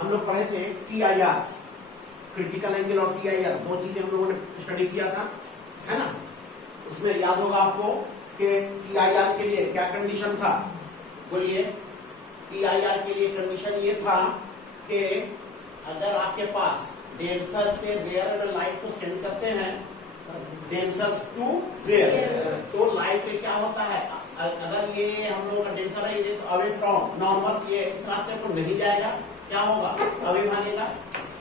हम लोग पढ़े थे TIR, क्रिटिकल एंगल और TIR, दो चीजें हम लोगों ने स्टडी किया था, है ना। उसमें याद होगा आपको कि TIR के लिए क्या कंडीशन था, बोलिए। TIR के लिए कंडीशन ये था कि अगर आपके पास डेंसर से रेयर में लाइट को सेंड करते हैं, डेंसर टू रेयर, तो लाइट में क्या होता है, अगर ये हम लोगों का डेंसर है ये तो अवे फ्रॉम नॉर्मल, ये इस रास्ते पर नहीं जाएगा, क्या होगा, अवे भागेगा।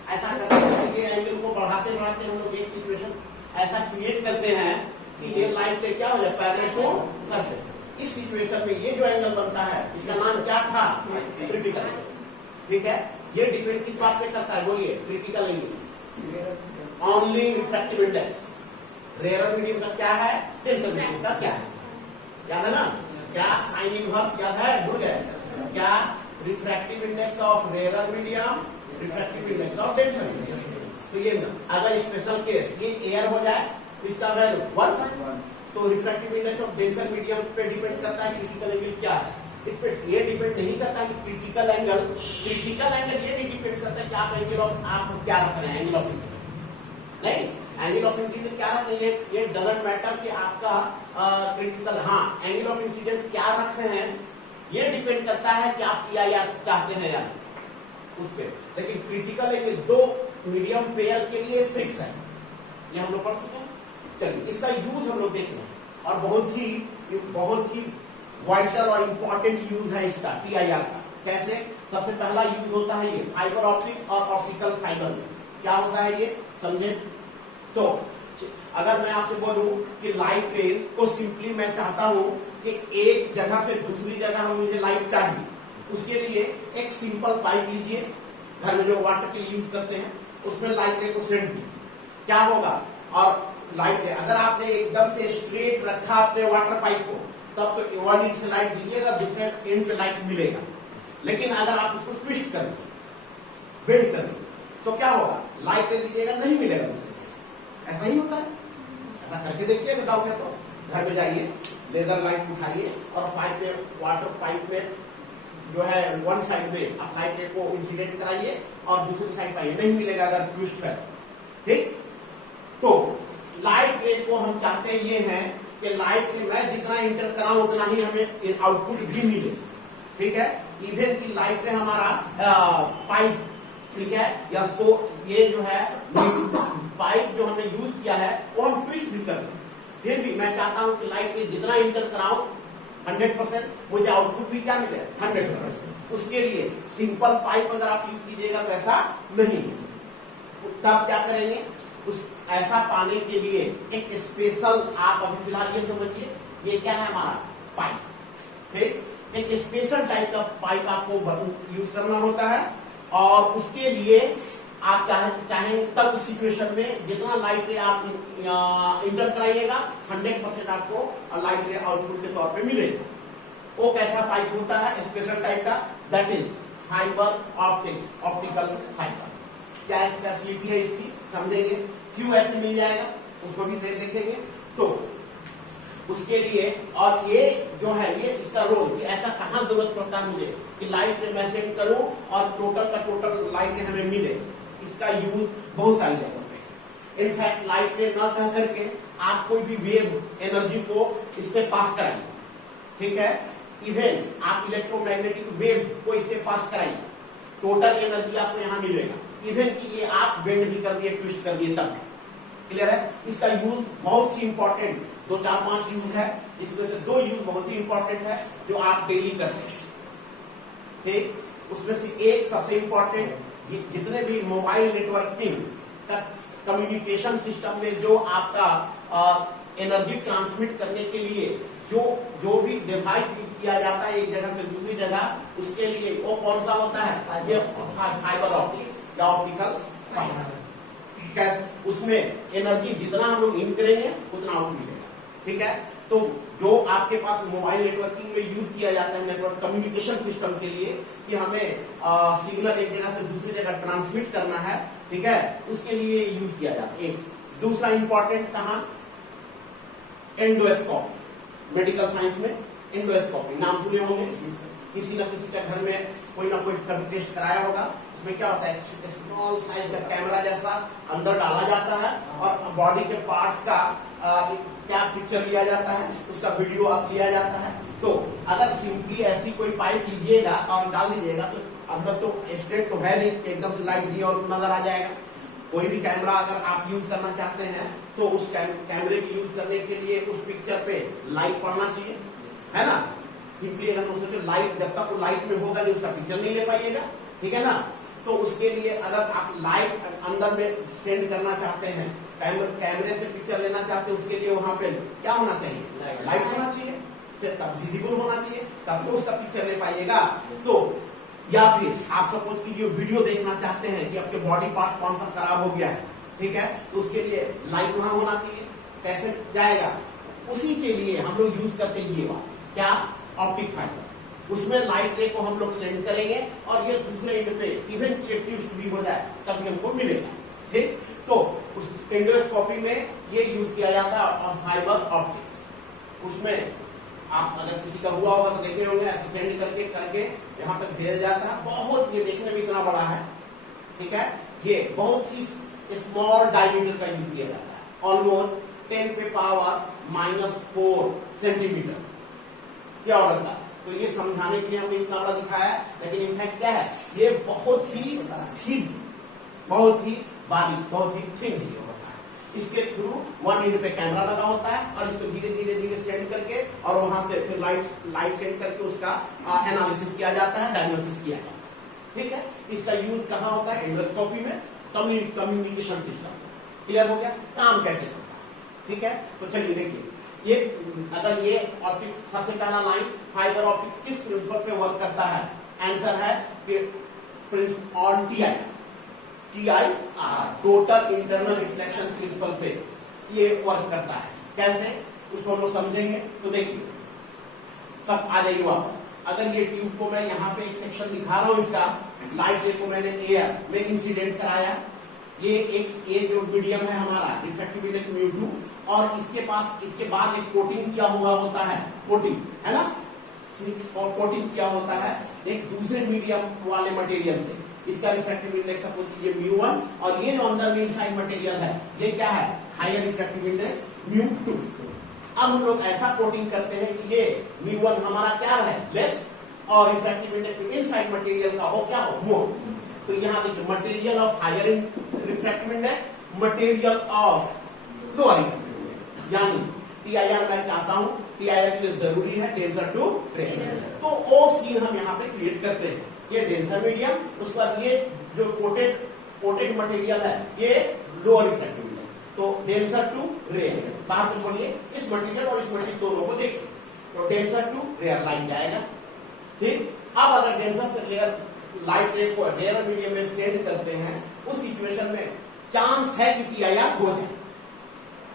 ऐसा करते एंगल को बढ़ाते बढ़ाते हम लोग एक सिचुएशन ऐसा क्रिएट करते हैं कि ये लाइट पे क्या हो जाए, पैरेलल टू सरफेस। इस सिचुएशन में ये जो एंगल बनता है इसका नाम क्या था, क्रिटिकल। ठीक है, ये डिपेंड किस बात पे करता है, बोलिए, critical angle only refractive index. Rare medium का क्या है, टेंशन मीडियम का क्या है, याद है ना, क्या साइन इनवर्स याद है, भूल गए क्या, refractive index of rare medium, refractive index of denser medium. तो ये अगर स्पेशल केस ये एयर हो जाए तो इसका वैल्यू 1, तो refractive index of denser medium पे डिपेंड करता है क्रिटिकल एंगल क्या है। ये डिपेंड नहीं करता कि क्रिटिकल एंगल ये नहीं डिपेंड करता कि आप एंगल ऑफ आप क्या रख रहे हैं, एंगल ऑफ इंसिडेंस नहीं, एंगल ऑफ इंसिडेंस क्या रख रहे हैं, ये डजंट मैटर कि आपका क्रिटिकल, हाँ एंगल ऑफ इंसिडेंस क्या रख रहे हैं ये डिपेंड करता है कि आप TIR चाहते हैं या उस पे। लेकिन क्रिटिकल एंगल दो मीडियम पेयर के लिए फिक्स है, ये हम लोग पढ़ चुके हैं। चलिए इसका यूज हम लोग देख रहे हैं और बहुत ही वाइटल और इंपॉर्टेंट यूज है इसका TIR का। कैसे, सबसे पहला यूज होता है ये फाइबर ऑप्टिक और ऑप्टिकल फाइबर में। क्या होता है ये समझे, तो अगर मैं आपसे बोलूं कि लाइट रेज को सिंपली मैं चाहता हूं कि एक जगह से दूसरी जगह मुझे लाइट चाहिए, उसके लिए एक सिंपल पाइप लीजिए, घर में जो वाटर के लिए यूज करते हैं, उसमें लाइट रे को सेंड कीजिए, क्या होगा, और लाइट रे अगर आपने एकदम से स्ट्रेट रखा अपने वाटर पाइप को तब तो वन एंड से लाइट दीजिएगा, दूसरे एंड पे लाइट मिलेगा। लेकिन अगर आप उसको ट्विस्ट कर बेंड कर तो क्या होगा, लाइट रे दीजिएगा नहीं मिलेगा दूसरे से। ऐसा ही होता है, ऐसा करके देखिए, डाउट है तो घर में जाइए, लेजर लाइट उठाइए और पाइप में, वाटर पाइप में जो है वन साइड में आप लाइट रे को इंसिडेंट कराइए और दूसरी साइड पाइए, नहीं मिलेगा अगर ट्विस्ट है। ठीक, तो लाइट रे को हम चाहते ये हैं कि लाइट रे मैं जितना इंटर कराऊं उतना ही हमें आउटपुट भी मिले। ठीक है, इवन की लाइट रे हमारा पाइप, ठीक है, या सो ये जो है पाइप जो हमने यूज किया है वो हम ट्विस्ट भी करते हैं, फिर भी मैं चाहता हूं कि लाइट रे जितना इंटर कराऊं 100% मुझे आउटपुट भी क्या मिले 100%। उसके लिए सिंपल पाइप अगर आप यूज कीजिएगा तो ऐसा नहीं, तब क्या करेंगे, उस ऐसा पाने के लिए एक स्पेशल, आप अभी फिलहाल ये समझिए ये क्या है हमारा पाइप, ठीक, एक स्पेशल टाइप का पाइप आपको यूज करना होता है और उसके लिए आप चाहेंगे तब उस सिचुएशन में जितना लाइट रे आप इंटर कराइएगा 100% आपको लाइट रे आउटपुट के तौर पे मिलेगा। वो कैसा पाइप होता है, स्पेशल टाइप का, that is fibre optical fibre. क्या स्पेशलिटी है इसकी समझेंगे, क्यों ऐसे मिल जाएगा उसको भी देखेंगे। तो उसके लिए, और ये जो है ये इसका रोल कि ऐसा कहां जरूरत पड़ता है मुझे कि लाइट रे मैं सेंड करूं और टोटल का टोटल लाइट रे हमें मिले, इसका यूज बहुत सारी जगह पे। इनफैक्ट लाइट रे न कह करके आप कोई भी वेव एनर्जी को इससे पास कराइए, ठीक है, इवन आप इलेक्ट्रोमैग्नेटिक वेव को इससे पास कराइए, टोटल एनर्जी आपको यहाँ मिलेगा। इवन कि ये आप बेंड भी कर दिए, ट्विस्ट कर दिए, तब क्लियर है। इसका यूज बहुत ही इंपॉर्टेंट, 2-4-5 यूज है, इसमें से 2 यूज बहुत ही इंपॉर्टेंट है जो आप डेली करते हैं। ठीक, उसमें से एक सबसे इंपॉर्टेंट, जितने भी मोबाइल नेटवर्किंग का कम्युनिकेशन सिस्टम में जो आपका एनर्जी ट्रांसमिट करने के लिए जो भी डिवाइस यूज किया जाता है एक जगह से दूसरी जगह, उसके लिए वो कौन सा होता है, ये फाइबर ऑप्टिक या ऑप्टिकल फाइबर। उसमें एनर्जी जितना हम लोग इन करेंगे उतना आउट मिलेगा। ठीक है, तो जो आपके पास मोबाइल नेटवर्किंग में यूज किया जाता है नेटवर्क कम्युनिकेशन सिस्टम के लिए कि हमें सिग्नल एक जगह से दूसरी जगह ट्रांसमिट करना है, ठीक है, उसके लिए यूज किया जाता है। एक दूसरा इंपॉर्टेंट कहां, एंडोस्कोपी, मेडिकल साइंस में एंडोस्कोपी नाम सुने होंगे, किसी न किसी का घर में कोई ना कोई कभी टेस्ट कराया होगा। उसमें क्या होता है, स्मॉल साइज का कैमरा जैसा अंदर डाला जाता है और बॉडी के पार्ट्स का क्या पिक्चर लिया जाता है, उसका वीडियो आप लिया जाता है। तो अगर सिंपली ऐसी कोई पाइप लीजिएगा और डाल दीजिएगा तो अंदर तो स्ट्रेट तो है नहीं कि एकदम से लाइट दिए और नजर आ जाएगा। कोई भी कैमरा अगर आप यूज करना चाहते हैं तो उस कैमरे की यूज करने के लिए उस पिक्चर पे लाइट पड़ना चाहिए, है ना। सिंपली अगर हम सोचो लाइट, जब तक वो लाइट में होगा नहीं उसका पिक्चर नहीं ले पाइएगा, ठीक है ना। तो उसके लिए अगर आप लाइट अंदर में सेंड करना चाहते हैं, कैमरे से पिक्चर लेना चाहते हैं, उसके लिए वहां पे क्या होना चाहिए, लाइट होना चाहिए, तब विजिबल होना चाहिए, तब तो उसका पिक्चर ले पाइएगा। तो या फिर आप सपोज कीजिए वीडियो देखना चाहते हैं कि आपके बॉडी पार्ट कौन सा खराब हो गया है, ठीक है, तो उसके लिए लाइट वहां होना चाहिए। कैसे जाएगा, उसी के लिए हम लोग यूज करते हैं ये बात, क्या, ऑप्टिक फाइबर। उसमें लाइट रे को हम लोग सेंड करेंगे और ये दूसरे एंड पे इवन ट्यूस्ट भी हो जाए तभी हमको मिलेगा, ठीक। तो उस एंडोस्कोपी में ये यूज किया जाता है फाइबर ऑप्टिक्स। उसमें आप अगर किसी का हुआ होगा तो देखे होंगे, ऐसे सेंड करके करके यहां तक भेज जाता है। बहुत, ये देखने में इतना बड़ा है, ठीक है, ये बहुत ही स्मॉल डायमीटर का यूज किया जाता है, ऑलमोस्ट 10 पे पावर -4 सेंटीमीटर के ऑर्डर का। तो ये समझाने के लिए हमने इतना बड़ा दिखाया है, लेकिन इनफैक्ट क्या है, ये बहुत ही थिन, बहुत ही बारीक, बहुत ही थिन होता है। इसके थ्रू 1 इंच पे कैमरा लगा होता है और इसको धीरे धीरे धीरे सेंड करके और वहां से फिर लाइट सेंड करके उसका एनालिसिस किया जाता है, डायग्नोसिस किया जाता है, ठीक है। इसका यूज कहाँ होता है, एंडोस्कोपी में, कम्युनिकेशन सिस्टम। क्लियर हो गया काम कैसे करता है, ठीक है। तो चलिए देखिए, ये अगर ये ऑप्टिक, सबसे पहला लाइन, फाइबर ऑप्टिक्स किस प्रिंसिपल पे वर्क करता है, आंसर है on TIR, total internal reflection principle पे ये वर्क करता है। कैसे, उसको हम लोग समझेंगे। तो देखिए, सब आ जाइए वापस। अगर ये ट्यूब को मैं यहाँ पे एक सेक्शन दिखा रहा हूं, इसका लाइट रे को मैंने एयर में इंसिडेंट कराया, ये जो मीडियम है हमारा रिफ्रैक्टिव इंडेक्स μ2, और इसके बाद एक कोटिंग किया हुआ होता है, कोटिंग है ना, और कोटिंग किया होता है एक दूसरे मीडियम वाले मटेरियल से। इसका रिफ्रैक्टिव इंडेक्स सपोज कीजिए μ1, और ये जो अंदर में इनसाइड मटेरियल है ये क्या है, हायर रिफ्रैक्टिव इंडेक्स μ2। अब हम लोग ऐसा कोटिंग करते हैं कि ये μ1 हमारा क्या है, लेस, और रिफ्रैक्टिव इंडेक्स इनसाइड मटेरियल का हो क्या हो, मोर। तो यहाँ देखिए, material of higher refractive index, material of lower refractive index, यानी TIR मैं चाहता हूं, TIR के लिए जरूरी है डेंसर टू रेयर। तो ओ सीन हम यहाँ पे क्रिएट करते हैं, ये डेंसर मीडियम, उसके बाद ये जो कोटेड मटेरियल है ये लोअर रिफ्रैक्टिव इंडेक्स, तो डेंसर टू रेयर। बाहर को छोड़िए, इस मटेरियल और इस मटेरियल दोनों को देखिए, तो डेंसर टू रेयर लाइन जाएगा, ठीक। अब अगर डेंसर से लेयर लाइट रे को रेयर मीडियम में सेंड करते हैं, उस सिचुएशन में चांस है कि TIR हो जाए,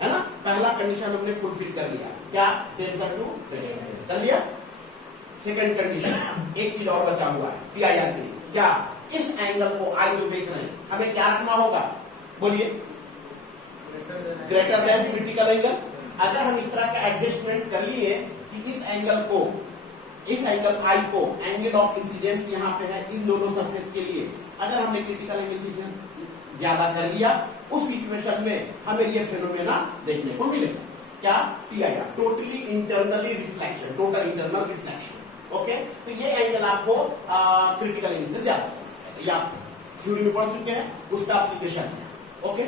है ना। पहला कंडीशन हमने फुलफिल कर लिया, क्या, डेंसर टू रेयर कर लिया। सेकंड कंडीशन, एक चीज और बचा हुआ है TIR के लिए, क्या, इस एंगल को आई जो देख रहे हैं हमें क्या रखना होगा, बोलिए, ग्रेटर देन क्रिटिकल एंगल। अगर हम इस तरह का एडजस्टमेंट कर लिए कि इस एंगल आई को, एंगल ऑफ इंसिडेंस यहाँ पे है इन दोनों सरफेस के लिए, अगर हमने क्रिटिकल एंगल से ज्यादा कर लिया, उस सिचुएशन में हमें ये फिनोमेना देखने को मिलेगा, क्या, TIR, totally internally reflection, total internal reflection. Okay, तो ये एंगल आपको क्रिटिकल एंगल से ज्यादा, या थ्योरी में पढ़ चुके हैं, उसका एप्लीकेशन है। ओके,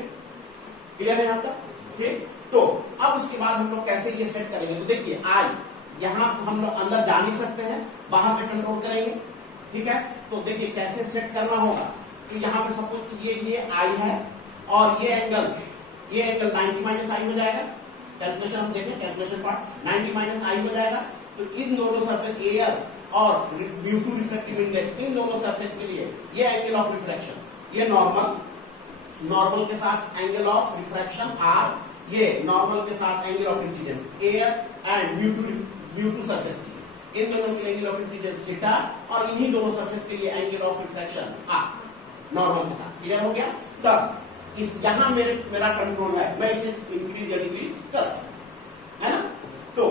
क्लियर है यहाँ तक, ठीक। तो अब उसके बाद हम लोग कैसे ये सेट करेंगे, तो देखिए, आई यहाँ हम लोग अंदर जा नहीं सकते हैं, बाहर से कंट्रोल करेंगे, ठीक है। तो देखिए कैसे सेट करना होगा, तो यहाँ पे सपोज कि ये आई है और ये एंगल 90 माइनस आई हो जाएगा। कैलकुलेशन हम देखें, कैलकुलेशन पार्ट 90 माइनस आई हो जाएगा। तो इन दोनों सरफेस एयर और μ2 रिफ्रैक्टिव इंडेक्स, इन दोनों सरफेस के लिए ये एंगल ऑफ रिफ्रैक्शन, ये नॉर्मल के साथ एंगल ऑफ रिफ्रैक्शन आर, ये नॉर्मल के साथ angle of incidence air and μ2 surface के लिए, इन दोनों के लिए एंगल ऑफ इंसिडेंस थीटा, और इन्हीं दोनों सरफेस के लिए angle of refraction R, normal के साथ। क्लियर हो गया। तब यहां मेरा कंट्रोल है, मैं इसे इंक्रीज या डिक्रीज कर सकता, है ना। तो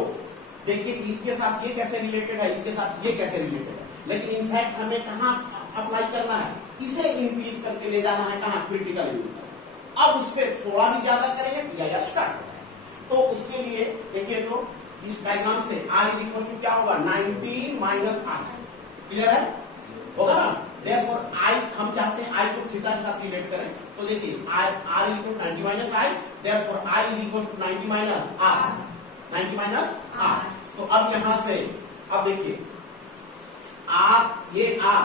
देखिए इसके साथ ये कैसे रिलेटेड है, इसके साथ ये कैसे रिलेटेड है। लेकिन इनफैक्ट हमें कहां अप्लाई करना है, इसे इंक्रीज करके ले जाना है कहां, क्रिटिकल एंगल पर। अब उससे थोड़ा भी ज्यादा करेंगे टीआईआर स्टार्ट होता है। तो उसके लिए देखिए, तो इस डायग्राम से R इक्वल टू क्या होगा, 19 माइनस R, क्लियर है, होगा ना। Therefore I, हम चाहते हैं I को थीटा के साथ रिलेट करें, तो देखिए R equal to 90 minus I, therefore I equal to 90 minus R, 90 minus R। तो अब यहां से अब देखिए R, ये R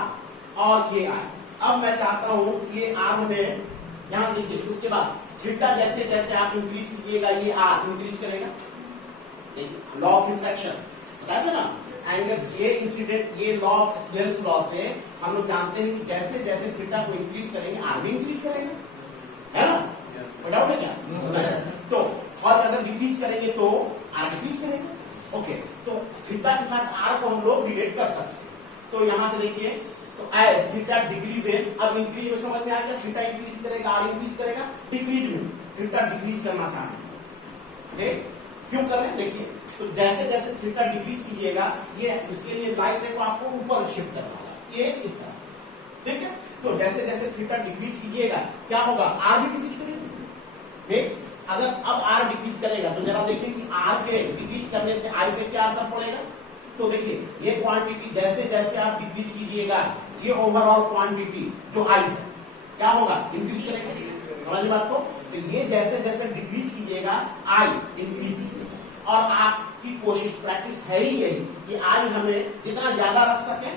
और ये I, अब मैं चाहता हूं ये R में यहां से देखिए, उसके बाद थीटा जैसे जैसे आप इंक्रीज कीजिएगा ये R इंक्रीज करेगा, लॉ ऑफ रिफ्लेक्शन बताया था ना, एंगल ये इंसिडेंट, ये लॉ ऑफ स्नेल्स लॉ से हम लोग जानते हैं कि जैसे जैसे थीटा को इंक्रीज करेंगे आर भी इंक्रीज करेंगे, है ना, कोई डाउट है क्या? तो और अगर डिक्रीज करेंगे तो आर डिक्रीज करेंगे। ओके, तो थीटा के साथ आर को हम लोग रिलेट कर सकते हैं। तो यहां से देखिए, तो एज थीटा डिक्रीज है, अब इंक्रीज में समझ में आ गया, थीटा इंक्रीज करेगा आर इंक्रीज करेगा, डिक्रीज में थीटा डिक्रीज करना था, क्यों कर रहे हैं देखिए, तो जैसे जैसे थीटा डिक्रीज कीजिएगा, ये उसके लिए लाइट रे को आपको ऊपर शिफ्ट करना होगा, ये इस तरह, ठीक है। तो जैसे जैसे थीटा डिक्रीज कीजिएगा क्या होगा, आर भी डिक्रीज करेगा, ठीक। अगर अब आर डिक्रीज करेगा तो जरा देखिए कि आर के डिक्रीज करने से आई पे क्या असर पड़ेगा। तो देखिए ये क्वांटिटी जैसे जैसे आप डिक्रीज कीजिएगा, ये ओवरऑल क्वांटिटी जो आई है क्या होगा, इंक्रीज करेगा, समझ बात को। तो ये जैसे जैसे डिक्रीज कीजिएगा आई इंक्रीज कीजिएगा, और आपकी कोशिश प्रैक्टिस है ही यही कि आई हमें जितना ज्यादा रख सके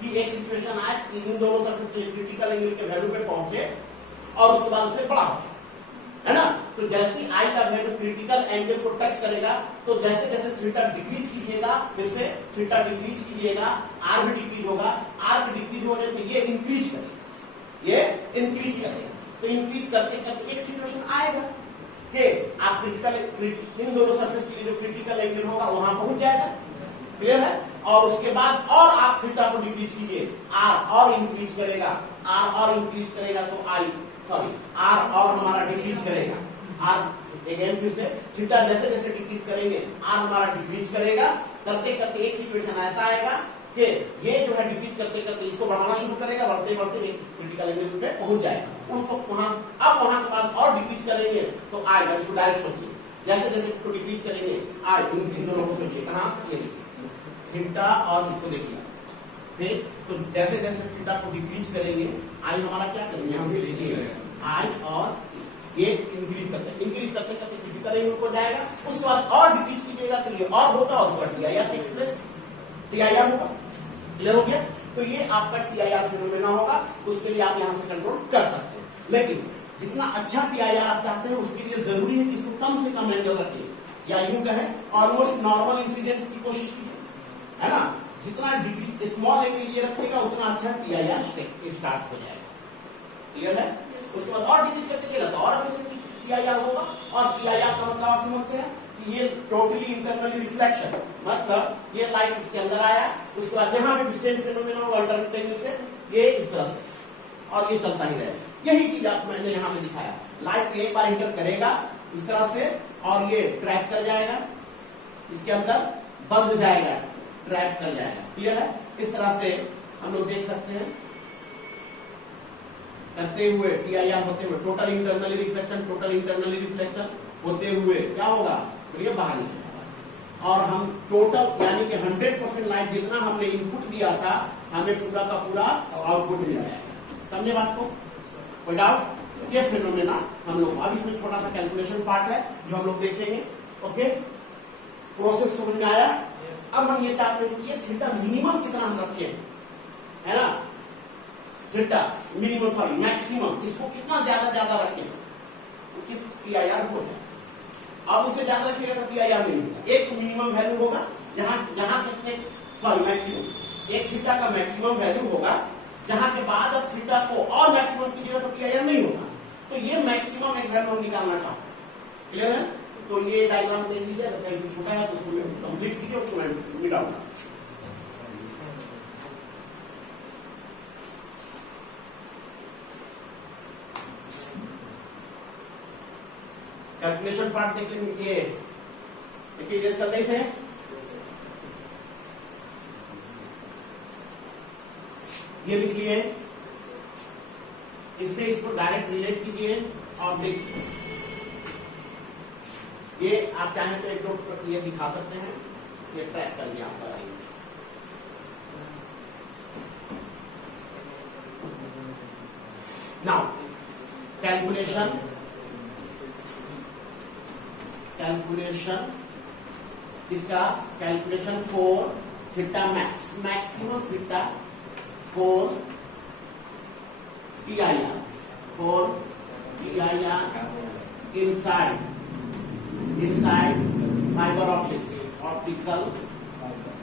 कि एक सिचुएशन आए कि इन दोनों सरफेस के क्रिटिकल एंगल के वैल्यू पे पहुंचे और उसके बाद उससे बड़ा हो, है ना। तो जैसे आई का वैल्यू क्रिटिकल एंगल को टच करेगा, तो जैसे जैसे थीटा डिक्रीज कीजिएगा, फिर से थीटा डिक्रीज कीजिएगा, आर भी डिक्रीज होगा, आर भी डिक्रीज होने से ये इंक्रीज करेगा, ये इंक्रीज करेगा। तो इंक्रीज करते करते एक सिचुएशन आएगा कि आप क्रिटिकल इन दोनों सरफेस के लिए जो क्रिटिकल एंगल होगा वहां पहुंच जाएगा, क्लियर है। और उसके बाद और आप थीटा को डिक्रीज कीजिए, आर और इंक्रीज करेगा, आर और इंक्रीज करेगा, तो आई सॉरी आर और हमारा डिक्रीज करेगा, आर अगेन फिर से थीटा जैसे जैसे डिक्रीज करेंगे आर हमारा डिक्रीज करेगा, करते करते एक सिचुएशन ऐसा आएगा कि ये जो है डिक्रीज करते करते इसको बढ़ाना शुरू करेगा, बढ़ते बढ़ते एक क्रिटिकल एंगल पे पहुंच जाएगा, उसको वहां अब वहां के बाद और डिक्रीज करेंगे तो आएगा, इसको डायरेक्ट सोचिए, जैसे जैसे इसको डिक्रीज करेंगे आर इंक्रीज दोनों को सोचिए, कहां ये थीटा और इसको देखिए, ठीक। तो जैसे जैसे थीटा को डिक्रीज करेंगे आई हमारा क्या करेंगे, हम देखिए आई और ये इंक्रीज करते करते क्रिटिकल एंगल को जाएगा, उसके बाद और डिक्रीज कीजिएगा तो ये और होगा, उसके बाद टीआईआर टेक्स प्लेस, टीआईआर होगा, क्लियर हो गया। तो ये आपका टीआईआर फिनोमेना होगा, उसके लिए आप यहां से कंट्रोल कर सकते हैं। लेकिन जितना अच्छा टीआईआर आप चाहते हैं उसके लिए जरूरी है कि इसको कम से कम एंगल रखिए, या यूं कहें ऑलमोस्ट नॉर्मल इंसिडेंस की कोशिश कीजिए, है ना। जितना डिग्री स्मॉल एंगल ये रखेगा उतना अच्छा टीआईआर स्टार्ट हो जाएगा, क्लियर है। उसके बाद और डिक्रीज करते जाएगा तो और अच्छे से टीआईआर होगा, और टीआईआर का मतलब आप समझते हैं कि ये टोटली इंटरनली रिफ्लेक्शन, मतलब ये लाइट इसके अंदर आया, उसके बाद जहां भी सेम फिनोमेना होगा अल्टरनेट एंगल से ये इस तरह से, और ये चलता ही रहेगा। यही चीज आप मैंने यहाँ पे दिखाया, लाइट एक बार इंटर करेगा इस तरह से और ये ट्रैक कर जाएगा, इसके अंदर बंध जाएगा, ट्रैक कर जाएगा, क्लियर है। इस तरह से हम लोग देख सकते हैं करते हुए टीआईआर होते हुए टोटल इंटरनली रिफ्लेक्शन होते हुए क्या होगा, तो ये बाहर निकलेगा, और हम टोटल यानी कि 100% लाइट जितना हमने इनपुट दिया था हमें पूरा का पूरा आउटपुट मिल जाएगा, समझे बात को, कोई डाउट। ये फिनोमेना हम लोग अब इसमें छोटा सा कैलकुलेशन पार्ट है जो हम लोग देखेंगे, ओके। प्रोसेस समझ में आया। अब हम ये चाहते हैं कि ये थीटा मिनिमम कितना हम रखें, है ना, थीटा मिनिमम सॉरी मैक्सिमम, इसको कितना ज्यादा रखें तो टीआईआर हो जाए। अब उससे ज्यादा रखिएगा तो टीआईआर नहीं होगा, एक मिनिमम वैल्यू होगा जहां सॉरी मैक्सिमम, एक थीटा का मैक्सिमम वैल्यू होगा जहां के बाद अब थीटा को और मैक्सिमम कीजिएगा तो टीआईआर नहीं होगा। तो ये मैक्सिमम एक वैल्यू हम निकालना चाहते हैं, क्लियर है। तो ये डायग्राम देख लीजिए, अगर कहीं छोटा है तो उसको कंप्लीट कीजिए, उसको मैं मिटाऊंगा। कैलकुलेशन पार्ट देख लीजिए, देखिए इरेज करते से ये लिख लिए, इससे इसको डायरेक्ट रिलेट कीजिए और देखिए, ये आप चाहें तो एक दो ये दिखा सकते हैं, ये ट्रैक करिए आप कराइए। नाउ कैलकुलेशन इसका calculation for theta maximum theta for PIR inside fibre optical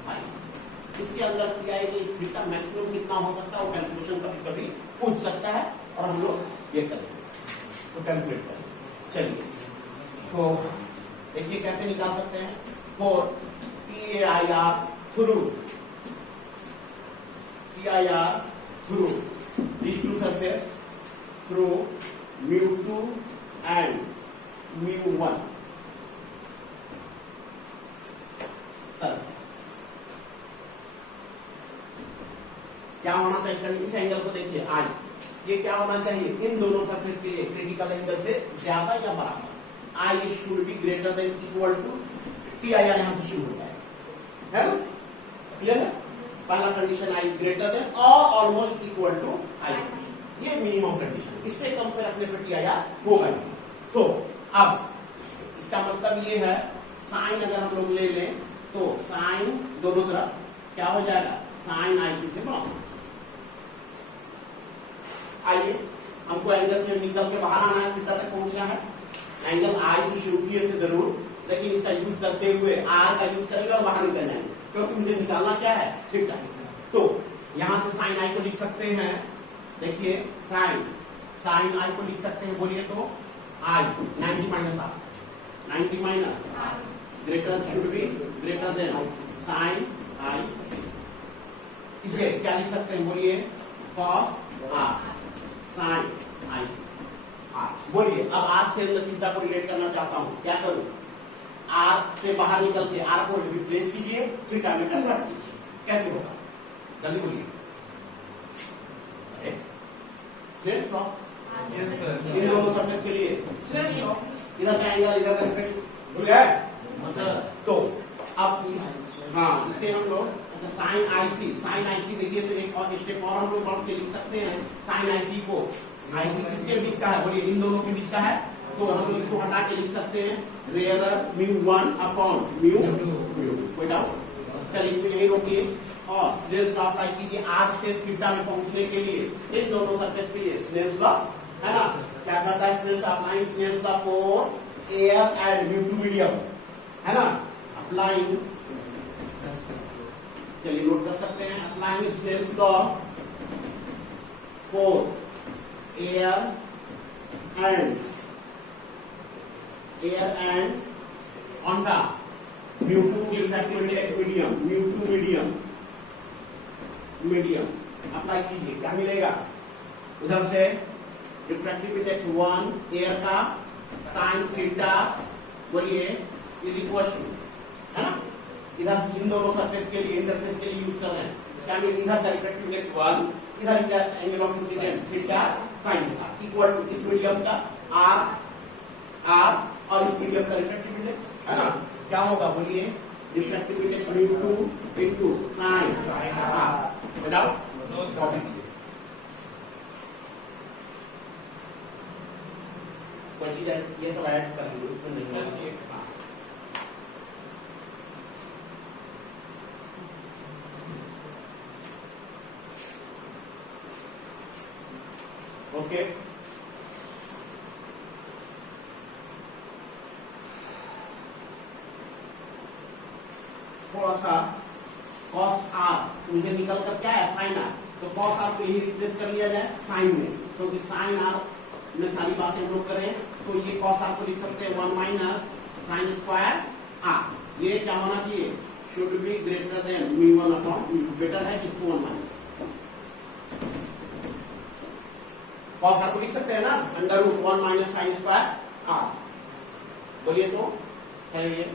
fibre. इसके अंदर PI की थीटा मैक्सिमम कितना हो सकता है वो कैलकुलेशन कभी कभी पूछ सकता है और हम लोग ये करेंगे तो कैलकुलेट करेंगे। चलिए तो देखिए कैसे निकाल सकते हैं। For PIR through these two surface through mu2 and mu1 surface क्या होना चाहिए, इस एंगल को देखिए I, ये क्या होना चाहिए इन दोनों सरफेस के लिए क्रिटिकल एंगल से ज्यादा या बराबर। I should be greater than equal to TIR, यहां से शुरू होता है ना, क्लियर है। पहला कंडीशन I ग्रेटर देन और ऑलमोस्ट इक्वल टू I, ये मिनिमम कंडीशन, इससे कम पे रखने पर TIR होगा नहीं। तो अब इसका मतलब ये है साइन अगर हम लोग ले लें तो साइन दोनों तरफ क्या हो जाएगा, साइन IC से बड़ा। आइए हमको एंगल से निकल के बाहर आना है, थीटा तक पहुंचना है। एंगल I से शुरू किए थे जरूर, लेकिन इसका यूज करते हुए R का यूज करेंगे और बाहर निकल जाएंगे, क्योंकि मुझे निकालना क्या है थीटा। तो यहां से साइन I को लिख सकते हैं, देखिए साइन I को लिख सकते हैं, बोलिए तो I 90 minus R, 90 minus greater should be greater than sine I। इसे क्या लिख सकते हैं, बोलिए cos R sine I R। बोलिए अब R से अंदर थीटा को रिलेट करना चाहता हूं, क्या करूं, R से बाहर निकल के R को रिप्लेस कीजिए, थीटा में कन्वर्ट कीजिए, कैसे होगा जल्दी बोलिए। स्नेल्स लॉ इन दोनों सरफेस के लिए स्नेल्स लॉ, इधर का एंगल इधर का रिफ्लेक्शन भूल गए। तो अब इसे हम लोग अच्छा साइन IC देखिए तो एक और स्टेप और हम लोग बढ़ के लिख सकते हैं। साइन IC को IC किसके बीच का है, बोलिए इन दोनों के बीच का है, तो हम लोग इसको हटा के लिख सकते हैं रेयर mu1 अपॉन mu2। कोई डाउट, चलिए इसमें यही रोकिए और स्नेल्स लॉ अप्लाई कीजिए। R से थीटा में पहुंचने के लिए इन दोनों सरफेस के लिए स्नेल्स लॉ है ना, क्या कहता है Snell's applying Snell's law for air and mu2 medium है ना, अप्लाइंग, चलिए नोट कर सकते हैं, applying Snell's law for air and कौन सा mu2 refractive index medium apply कीजिए, क्या मिलेगा उधर से रिफ्रैक्टिव इंडेक्स 1 एयर का साइन थीटा, बोलिए इज इक्वल टू है ना, इधर इन दोनों सरफेस के लिए इंटरफेस के लिए यूज कर रहे हैं, क्या मिलेगा इधर का रिफ्रैक्टिव इंडेक्स 1, इधर का angle of incident theta sine के साथ इक्वल टू इस मीडियम का R और इस मीडियम का रिफ्रैक्टिव इंडेक्स है ना, क्या होगा बोलिए refractive index mu2 into sine R without copy कीजिए। कोई चीज ये सब ऐड कर लीजिए, उसमें नहीं होगा। ओके थोड़ा सा cos R मुझे निकल कर क्या है साइन R, तो cos R को यही रिप्लेस कर लिया जाए साइन में, क्योंकि साइन R में सारी बातें हम लोग करें तो ये cos R को लिख सकते हैं 1 माइनस साइन स्क्वायर R। ये क्या होना चाहिए, should be greater then mu1 upon mu2, better है किसको 1 माइनस cos R को लिख सकते हैं ना under root 1 minus sine square R। बोलिए तो है ये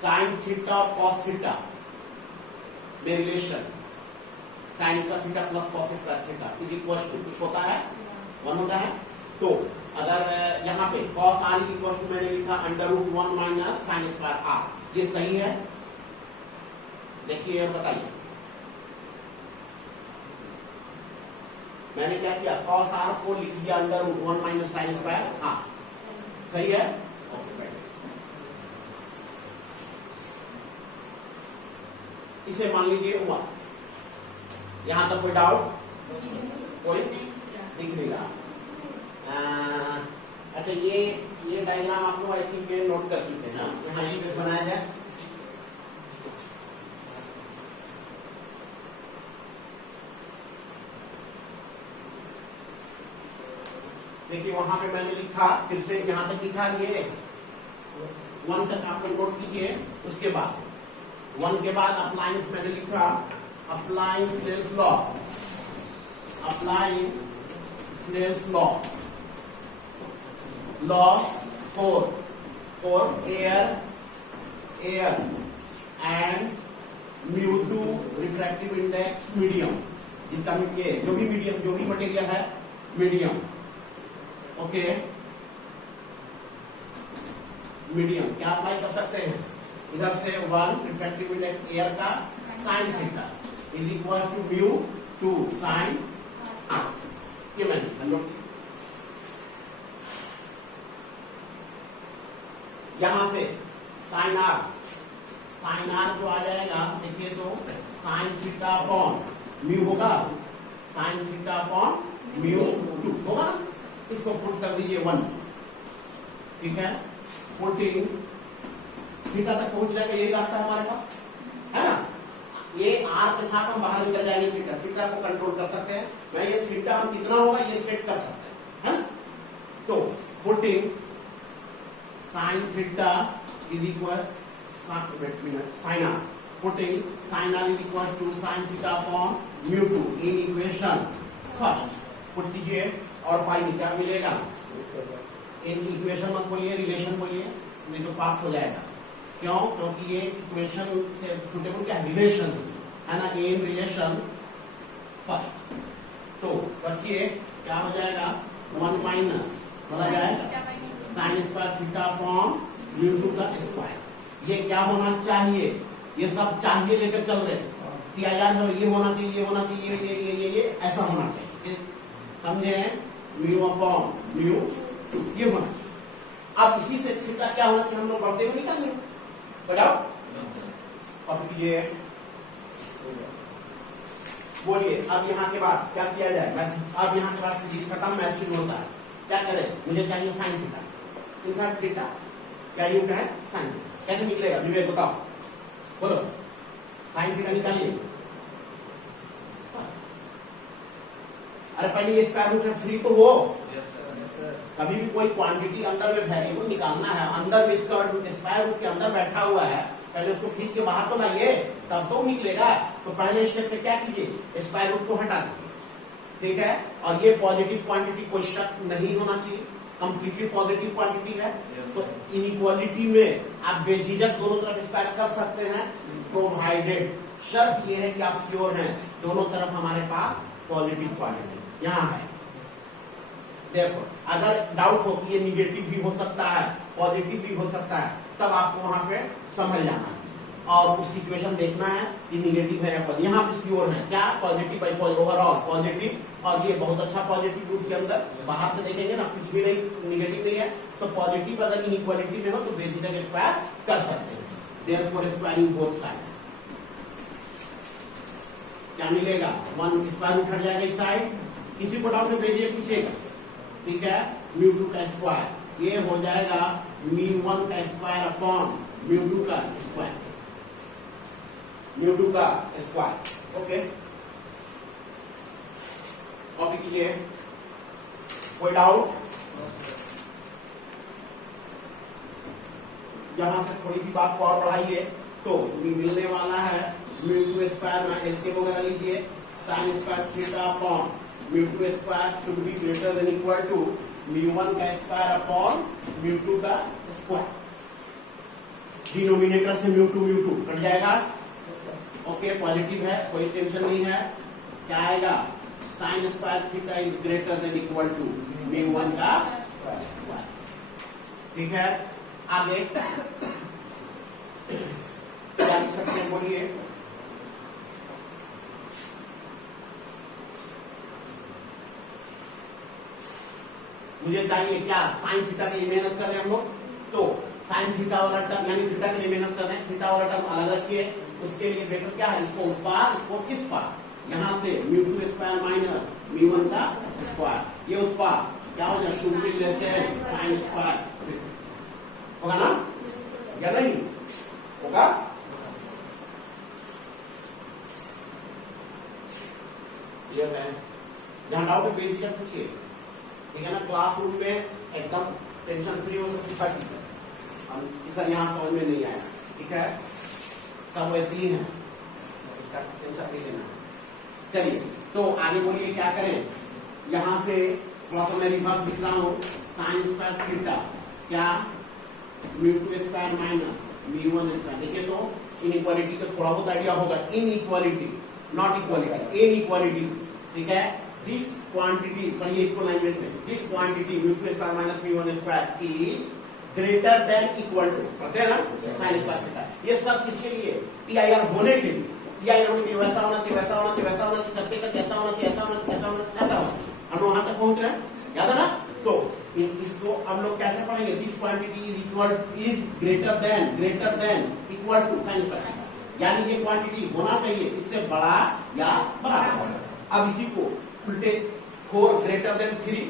साइन थीटा और कॉस थीटा में relation sine square theta plus cos square theta is equal to कुछ होता है 1 होता है। तो अगर यहाँ पे cos r इक्वल टू मैंने लिखा √1 माइनस साइन स्क्वायर r, ये सही है? देखिए बताइए, मैंने क्या किया, cos r को लिख दिया √1 माइनस साइन स्क्वायर r, सही है? इसे मान लीजिए 1। यहां तक कोई डाउट? कोई दिख नहीं रहा? अच्छा, ये डायग्राम आप लोग आई थिंक नोट कर चुके हैं। यहाँ ये बनाया जाए, देखिए वहां पे मैंने लिखा, फिर से यहां तक लिखा, ये 1 तक आप लोग नोट कीजिए। उसके बाद 1 के बाद अप्लायंस मैंने लिखा, applying Snell's law, applying Snell's law, law for air and μ2 refractive index medium, जिसका ये जो भी मीडियम, जो भी मटेरियल है मीडियम, ओके, मीडियम क्या अप्लाई कर सकते हैं? इधर से 1 रिफ्रैक्टिव इंडेक्स एयर का sine theta is equal to μ2 sine, ये मैंने नोट किया। यहां से साइन आर जो आ जाएगा, देखिए तो साइन थीटा अपॉन म्यू होगा, साइन थीटा अपॉन μ2 होगा ना, इसको पुट कर दीजिए 1, ठीक है। पुटिंग थीटा तक पहुंचने का यही रास्ता है हमारे पास, है ना। ये आर के साथ हम बाहर निकल जाएंगे, थीटा को कंट्रोल कर सकते हैं। मैं ये थीटा हम कितना होगा ये सेट कर सकते हैं, है ना। तो putting sine theta is equal sine r, putting sine r is equal to sine theta upon μ2 in equation first, put कीजिए और पाई क्या मिलेगा? इन इक्वेशन मत बोलिए, रिलेशन बोलिए, नहीं तो पाप हो जाएगा। क्यों? क्योंकि ये इक्वेशन से सुटेबल क्या रिलेशन है ना, इन रिलेशन फर्स्ट। तो रखिए क्या हो जाएगा, 1 माइनस बोला जाएगा साइन स्क्वायर थीटा अपॉन μ2 का स्क्वायर। ये क्या होना चाहिए? ये सब चाहिए लेकर चल रहे TIR में, ये होना चाहिए, ये होना चाहिए, ये ऐसा होना चाहिए, समझे? म्यू अपॉन μ2 ये होना चाहिए। अब इसी से थीटा क्या होना चाहिए, हम लोग बढ़ते हुए निकाल लेंगे, बताओ। अब कीजिए, बोलिए। अब यहाँ के बाद क्या किया जाए? अब यहाँ के बाद फिजिक्स खत्म, मैथ शुरू होता है। क्या करें? मुझे चाहिए साइन थीटा, इनफैक्ट थीटा क्या यूं है साइन, कैसे निकलेगा विवेक बताओ, बोलो। साइन थीटा निकालिए। अरे पहले ये स्क्वायर रूट फ्री तो हो, कभी भी कोई क्वांटिटी अंदर में वेरिएबल निकालना है, अंदर में स्क्वायर रूट के अंदर बैठा हुआ है, पहले उसको खींच के बाहर तो लाइए, तब तो निकलेगा। तो पहले स्टेप पे क्या कीजिए, स्क्वायर रूट को हटा दीजिए, ठीक है। और ये पॉजिटिव क्वांटिटी कोई शक नहीं होना चाहिए, कंप्लीटली पॉजिटिव क्वांटिटी है। तो इनइक्वालिटी में आप बेझिझक दोनों तरफ स्क्वायर कर सकते हैं, प्रोवाइडेड, शर्त ये है कि आप श्योर हैं दोनों तरफ हमारे पास पॉजिटिव क्वांटिटी यहाँ है। देखो अगर डाउट हो कि ये निगेटिव भी हो सकता है, पॉजिटिव भी हो सकता है, तब आपको वहां पे समझ जाना है और उस सिचुएशन देखना है कि निगेटिव है या पॉजिटिव। यहाँ पे श्योर है क्या, पॉजिटिव बाई ओवरऑल पॉजिटिव, और ये बहुत अच्छा पॉजिटिव रूट के अंदर, बाहर से देखेंगे ना कुछ भी नहीं, निगेटिव नहीं है, तो पॉजिटिव अगर इनइक्वालिटी में हो तो बेझिझक स्क्वायर कर सकते हैं। देयरफॉर स्क्वायरिंग बोथ साइड क्या मिलेगा, 1 स्क्वायर रूट हट जाएगा इस साइड, किसी को डाउट में भेजिए पूछेगा, ठीक है। μ2 का स्क्वायर ये हो जाएगा μ1 का स्क्वायर अपॉन μ2 का स्क्वायर, μ2 का स्क्वायर, ओके। कॉपी कीजिए, कोई डाउट? यहां से थोड़ी सी बात को और बढ़ाइए तो मिलने वाला है μ2 स्क्वायर में एलसीएम वगैरह लीजिए, sine square theta upon μ2 square should be greater than equal to μ1 का स्क्वायर अपॉन μ2 का स्क्वायर। डिनोमिनेटर से μ2 कट जाएगा, ओके। पॉजिटिव है, कोई टेंशन नहीं है, क्या आएगा, sine square theta is greater than equal to mu one का स्क्वायर। ठीक है, आगे क्या लिख सकते हैं बोलिए। मुझे चाहिए क्या, साइन थीटा के लिए मेहनत कर रहे हैं हम लोग, तो साइन थीटा वाला टर्म यानी थीटा के लिए मेहनत कर रहे हैं, थीटा वाला टर्म अलग रखिए। उसके लिए बेटर क्या है, इसको उस पार, इसको इस पार, यहां से mu two square minus mu one का स्क्वायर, ये उस पार क्या हो जाए, should be less than sine square होगा ना, या नहीं होगा। क्लियर है, जहां डाउट है बेझिझक पूछिए, ठीक है ना। क्लासरूम में एकदम टेंशन फ्री हो तो सर यहाँ समझ में नहीं आया, ठीक है, सब वैसे ही है, टेंशन नहीं लेना। चलिए तो आगे बोलिए क्या करें, यहां से थोड़ा सा मैं रिवर्स लिख रहा हूं, साइन स्क्वायर थीटा क्या mu two square minus mu one square. देखिए तो इनइक्वालिटी का थोड़ा बहुत आइडिया होगा, इनइक्वालिटी नॉट इक्वालिटी, इनइक्वालिटी, ठीक है। दिस क्वांटिटी पढ़िए इसको लैंग्वेज में, this quantity mu two square minus mu one square is greater than equal to, पढ़ते हैं ना, साइन स्क्वायर थीटा। ये सब किसके लिए, टीआईआर होने के लिए, टीआईआर होने के लिए वैसा होना चाहिए, वैसा होना चाहिए, वैसा होना चाहिए, करते करते ऐसा होना चाहिए, ऐसा होना चाहिए, ऐसा होना चाहिए, ऐसा होना। हम वहां तक पहुंच रहे हैं, याद है ना। तो इसको हम लोग कैसे पढ़ेंगे, this quantity is equal is greater than equal to sine square, यानी ये क्वांटिटी होना चाहिए इससे बड़ा या बराबर। अब इसी को उल्टे 4 ग्रेटर देन 3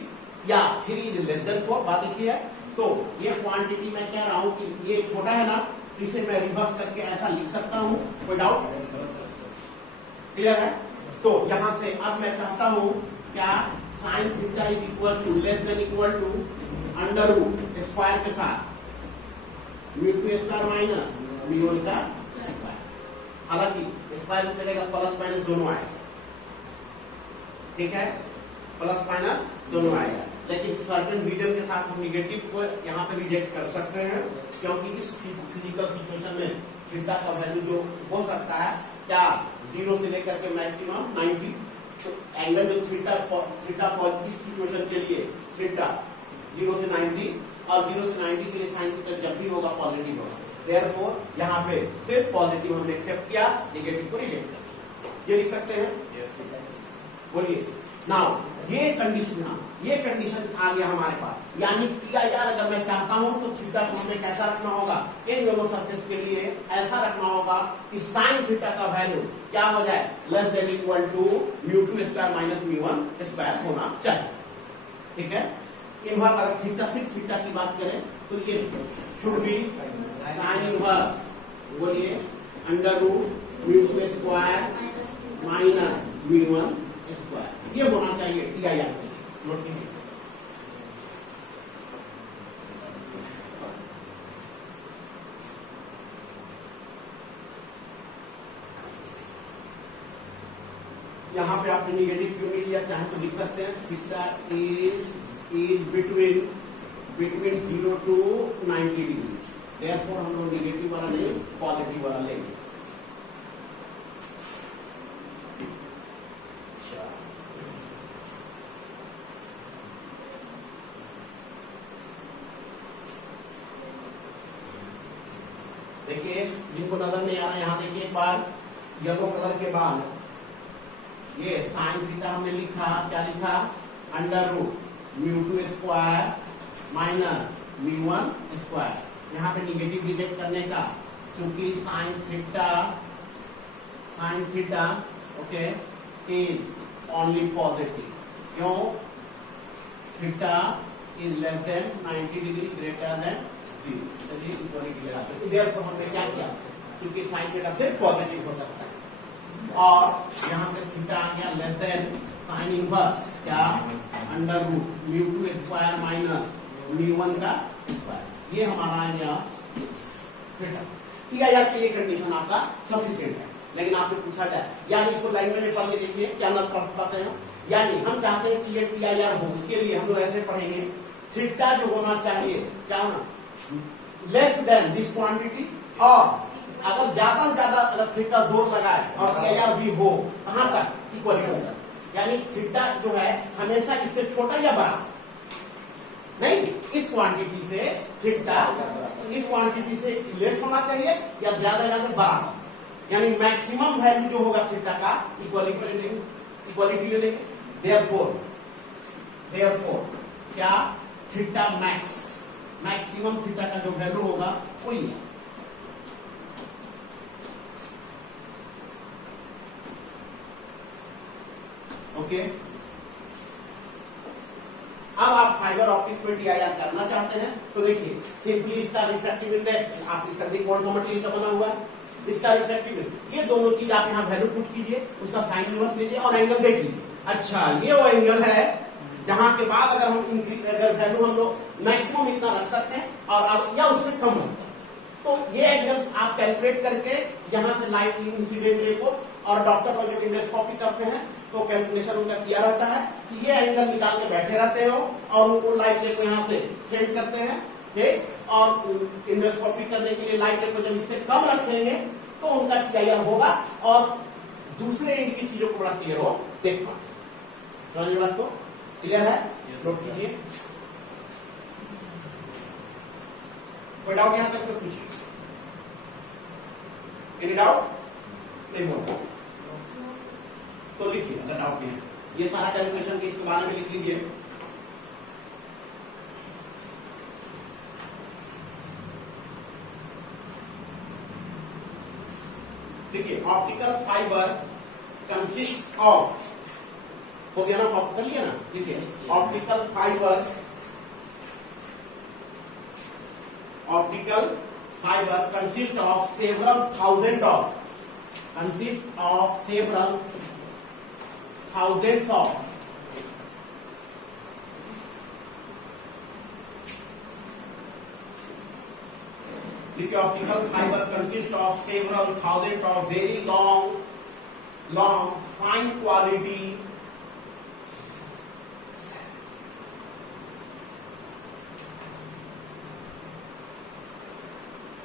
या 3 इज लेस देन 4, बात एक ही है। तो ये क्वांटिटी मैं कह रहा हूं कि ये छोटा है ना, इसे मैं रिवर्स करके ऐसा लिख सकता हूं, कोई डाउट, क्लियर है। तो यहां से अब मैं चाहता हूं क्या, sine theta is equal to less than equal to under root square के साथ mu two square minus mu one का स्क्वायर। हालांकि स्क्वायर में चलेगा प्लस माइनस दोनों आएगा, ठीक है, प्लस माइनस दोनों आएगा, लेकिन सर्टेन रीजन के साथ हम निगेटिव को यहाँ पे रिजेक्ट कर सकते हैं, क्योंकि इस फिजिकल सिचुएशन में थीटा का वैल्यू जो हो सकता है क्या 0 से लेकर के मैक्सिमम 90, तो एंगल में थीटा इस सिचुएशन के लिए थीटा 0 से 90 और 0 से 90 के लिए साइन थीटा जब भी होगा पॉजिटिव होगा। देयरफॉर यहाँ पे सिर्फ पॉजिटिव हमने एक्सेप्ट किया, नेगेटिव को रिजेक्ट किया। ये लिख सकते हैं, बोलिए। नाउ ये कंडीशन आ गया हमारे पास, यानी टीआईआर अगर मैं चाहता हूं तो थीटा को हमें कैसा रखना होगा, इन दोनों सरफेस के लिए ऐसा रखना होगा कि साइन थीटा का वैल्यू क्या हो जाए, less than equal to mu two square minus mu one square होना चाहिए, ठीक है। इनवर्स अगर थीटा सिर्फ थीटा की बात करें तो ये शुड बी साइन इनवर्स, बोलिए, under root mu two square minus mu one square, ये होना चाहिए टीआईआर के लिए। नोट कीजिए, यहां पे आपने निगेटिव क्यों नहीं लिया, चाहे तो लिख सकते हैं theta is between 0 to 90 degree, therefore हम लोग निगेटिव वाला नहीं पॉजिटिव वाला लेंगे। देखिए जिनको नजर नहीं आ रहा, यहाँ देखिए एक बार येलो कलर के बाद ये साइन थीटा हमने लिखा, क्या लिखा, under root mu two square minus mu one square. यहाँ पे निगेटिव रिजेक्ट करने का, क्योंकि sine theta okay is only positive, क्यों, theta is less than 90 degree greater than 0। चलिए इक्वालिटी लगाते हैं, देयरफॉर हमने क्या किया, क्योंकि साइन थीटा सिर्फ पॉजिटिव हो सकता है, और यहाँ पे थीटा आ गया लेस देन साइन इनवर्स क्या, under root mu two square minus mu one का स्क्वायर, ये हमारा आ गया थीटा। टीआईआर के लिए कंडीशन आपका सफिशिएंट है, लेकिन आपसे पूछा जाए, यानी इसको लैंग्वेज में पढ़ के देखिए क्या ना पढ़ पाते हैं, यानी हम चाहते हैं कि ये टीआईआर हो, उसके लिए हम लोग ऐसे पढ़ेंगे, थीटा जो होना चाहिए क्या होना, लेस देन दिस क्वांटिटी और अगर ज्यादा से ज्यादा अगर थीटा जोर लगाए और TIR भी हो, कहां तक इक्वलिटी तक, यानी थीटा जो है हमेशा इससे छोटा या बड़ा नहीं, इस क्वांटिटी से थीटा इस क्वांटिटी से लेस होना चाहिए या ज्यादा ज्यादा बड़ा, यानी मैक्सिमम वैल्यू जो होगा थीटा का इक्वालिटी ले लेंगे। देयरफॉर क्या थीटा मैक्सिमम थीटा का जो वैल्यू होगा वही है। ओके, अब आप फाइबर ऑप्टिक्स में TIR करना चाहते हैं तो देखिए सिंपली इसका रिफ्रैक्टिव इंडेक्स, आप इसका देखिए कौन सा मटेरियल का बना हुआ है, इसका रिफ्रैक्टिव इंडेक्स, ये दोनों चीज आप यहाँ वैल्यू पुट कीजिए, उसका साइन इनवर्स लीजिए और एंगल देख लीजिए। अच्छा, ये वो एंगल है जहां के बाद अगर हम अगर वैल्यू हम लोग मैक्सिमम इतना रख सकते हैं और अब या उससे कम रख सकते हैं, तो ये एंगल्स आप कैलकुलेट करके यहाँ से लाइट इंसिडेंट रे को, और डॉक्टर लोग जब इंडोस्कोपी करते हैं तो कैलकुलेशन उनका किया रहता है कि ये एंगल निकाल के बैठे रहते हो और उनको लाइट रे को यहाँ से सेंड करते हैं, ठीक, और इंडोस्कोपी करने के लिए लाइट रे को जब इससे कम रखेंगे तो उनका TIR होगा और दूसरे एंड की चीजों को बड़ा क्लियर हो देख पाए। समझ बात को? क्लियर है? नोट कीजिए। कोई डाउट यहां तक तो पूछिए। Any doubt? नहीं होगा तो लिखिए अगर डाउट नहीं है। ये सारा कैलकुलेशन के इसके बारे में लिख लीजिए। देखिए ऑप्टिकल फाइबर कंसिस्ट ऑफ, हो गया ना, आप कर लिया ना। देखिए optical fibre consist of several thousand of thousands of the optical fiber consists of several thousands of very long fine quality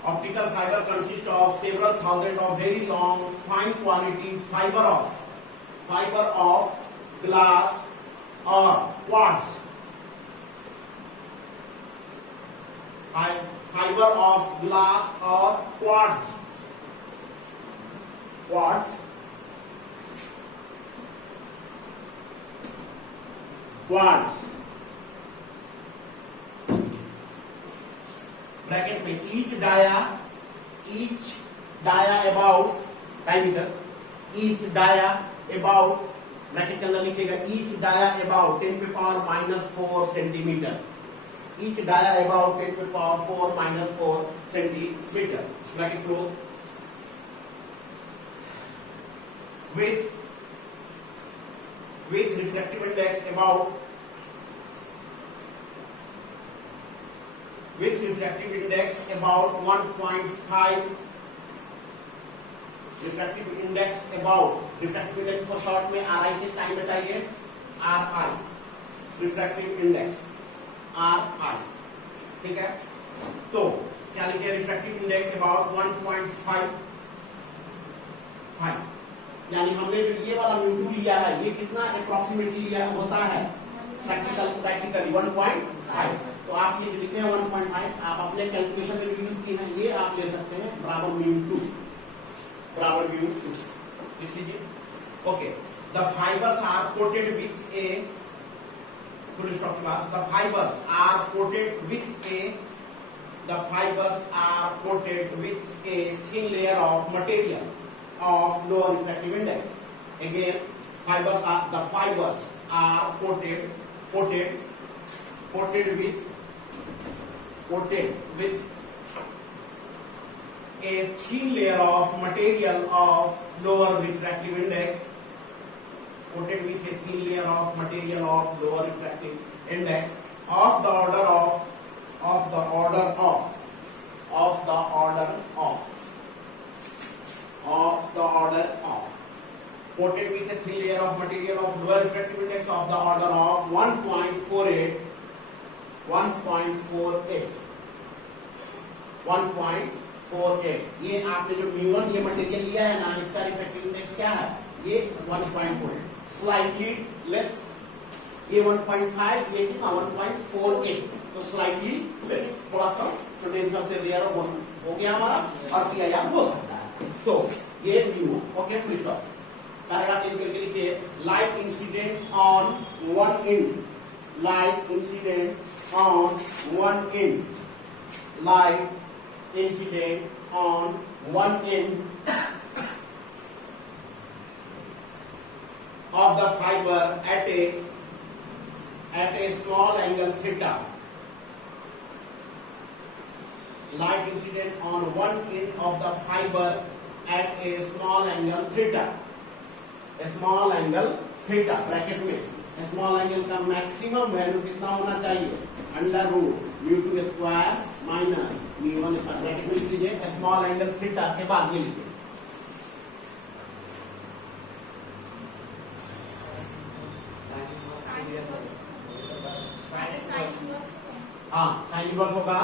optical fiber consists of several thousands of very long fine quality fiber of glass or quartz, fiber of glass or quartz bracket में each dia about diameter, each dia about, bracket के अंदर लिखिएगा each dia about 10 to the power -4 centimetre, each dia about 10 to the power 4 -4 centimetre, bracket close, with refractive index about 1.5, refractive index को short में RI से time बचाइए, RI, refractive index RI, ठीक है। तो क्या लिखे, रिफ्रैक्टिव इंडेक्स अबाउट 1.5, यानी हमने जो ये वाला म्यू लिया है, ये कितना अप्रोक्सीमेटली लिया होता है प्रैक्टिकली 1.5। तो आप ये लिखे हैं 1.5, आप अपने कैलकुलेशन में यूज की है, ये आप ले सकते हैं बराबर μ2 लिख लीजिए। Okay, the fibres are coated with a, full stop के बाद, the fibres are coated with a thin layer of material of lower refractive index. Again, the fibers are coated with a thin layer of material of lower refractive index. Coated with a thin layer of material of lower refractive index of the order coated with a thin layer of material of lower refractive index of the order of 1.48 1.48। ये आपने जो म्यू1 ये material लिया है ना, इसका refractive index क्या है? ये 1.4, स्लाइटली लेस। ये 1.5, ये कितना 1.48, तो स्लाइटली लेस, थोड़ा कम। पोटेंशियल से रेयर हो गया हमारा, और PIR हो सकता है। तो ये mu one, okay, full stop. Paragraph change करके लिखिए, light incident on one end, light incident on one end, light incident on one end of the fiber at a small angle theta. Light incident on one end of the fiber at a small angle theta. A small angle theta bracket में small angle का maximum value कितना होना चाहिए? Under root mu two square minus mu one square. Bracket में लिख लीजिए small angle theta के बाद ये लिखिए हाँ, साइन इनवर्स होगा।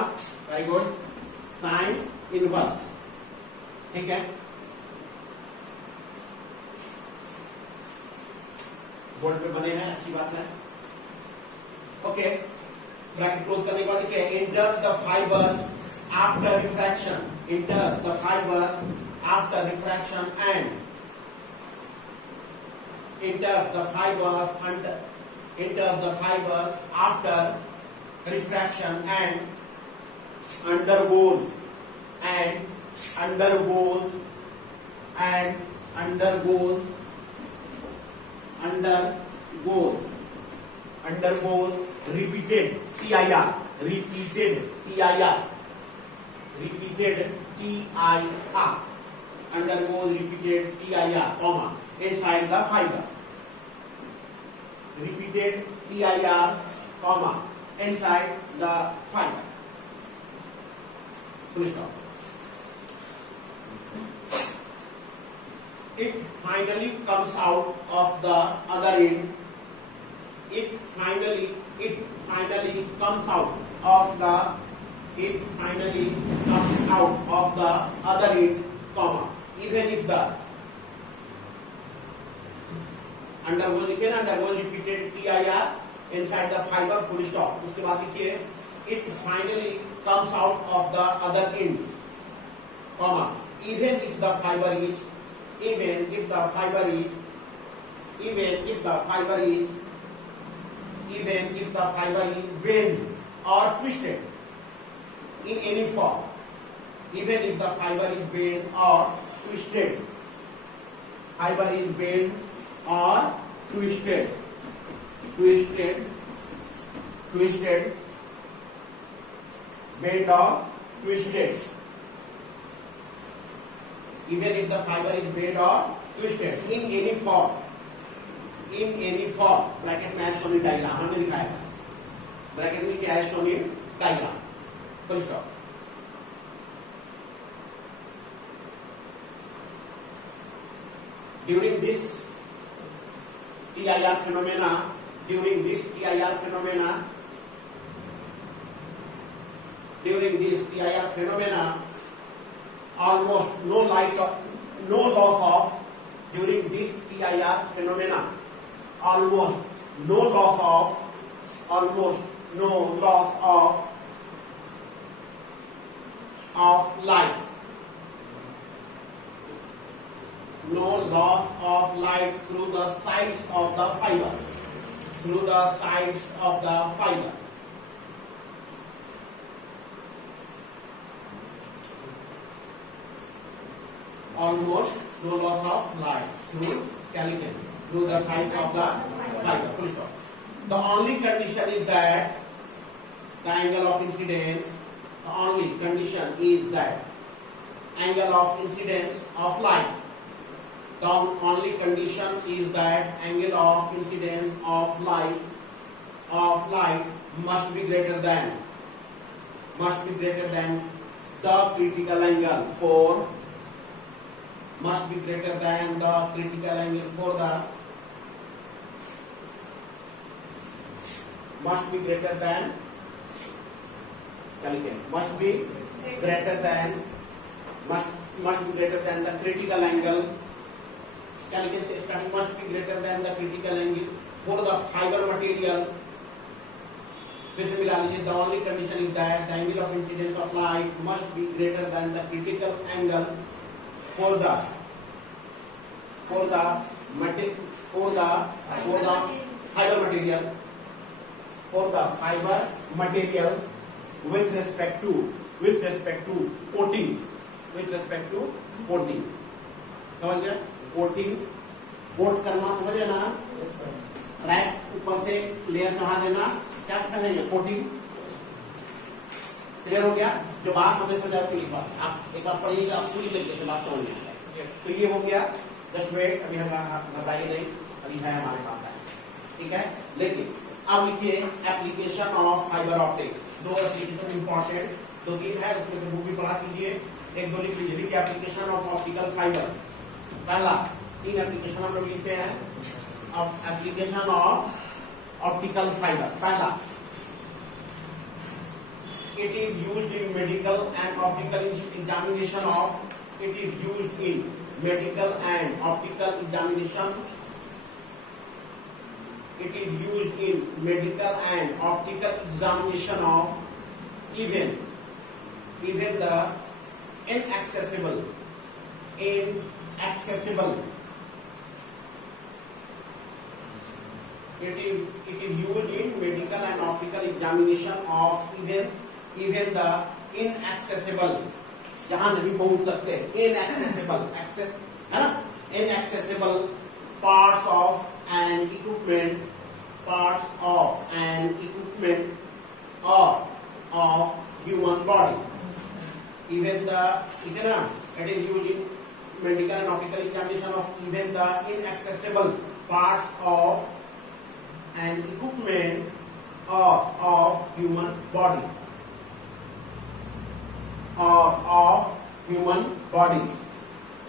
वेरी गुड, साइन इनवर्स, ठीक है। बोर्ड पे बने हैं, अच्छी बात है। ओके, ब्रैकेट क्लोज करने के बाद देखिए, इंटर्स the fibres after refraction, इंटर्स the fibres after refraction and enters the fibers after refraction and undergoes repeated TIR, undergoes repeated TIR, comma, inside the fiber. Repeated TIR, comma, inside the fiber. Full stop. It finally comes out of the other end. It finally comes out of the other end, comma, even if the undergoes लिखिए ना, undergoes repeated TIR inside the fiber, full stop। उसके बाद लिखिए it finally comes out of the other end, comma, even if the fiber is bent or twisted in any form, even if the fiber is bent or twisted, bent or twisted, even if the fiber is bent or twisted in any form, bracket में as shown in diagram हमने दिखाया, bracket में क्या है, shown in diagram, full stop. During this TIR phenomena, almost no loss of light. No loss of light through the sides of the fiber. Almost no loss of light through the sides of the fiber. Full stop. The only condition is that the angle of incidence. The only condition is that angle of incidence of light. The only condition is that angle of incidence of light must be greater than the critical angle for must be greater than the critical angle. क्या लिखे starting must be greater than the critical angle for the fiber material. फिर से मिला लीजिए the only condition is that the angle of incidence of light must be greater than the critical angle for the fiber material with respect to coating समझ गया coating coat करना समझ रहे ना रैक ऊपर से लेयर चढ़ा देना क्या कहेंगे कोटिंग क्लियर हो गया जो बात हमने समझा उसको लिखवा आप एक बार पढ़िएगा आप पूरी तरीके से बात समझ में आएगा तो ये हो गया जस्ट वेट अभी हम घबराइए नहीं अभी है हमारे पास ठीक है लेकिन अब लिखिए एप्लीकेशन ऑफ फाइबर ऑप्टिक्स दो एप्लीकेशन इंपॉर्टेंट दो तीन है उसमें से बुक भी पढ़ा कीजिए एक दो लिख लीजिए लिखिए एप्लीकेशन ऑफ ऑप्टिकल फाइबर पहला तीन एप्लीकेशन हम लोग लिखते हैं एप्लीकेशन ऑफ ऑप्टिकल फाइबर पहला it is used in medical and optical examination of it is used in medical and optical examination it is used in medical and optical examination of even the inaccessible it is used in medical and optical examination of even the inaccessible जहां नहीं पहुंच सकते inaccessible access है ना inaccessible parts of an equipment or of human body even the ठीक है ना it is used in medical and optical examination of even the inaccessible parts of an equipment or of human body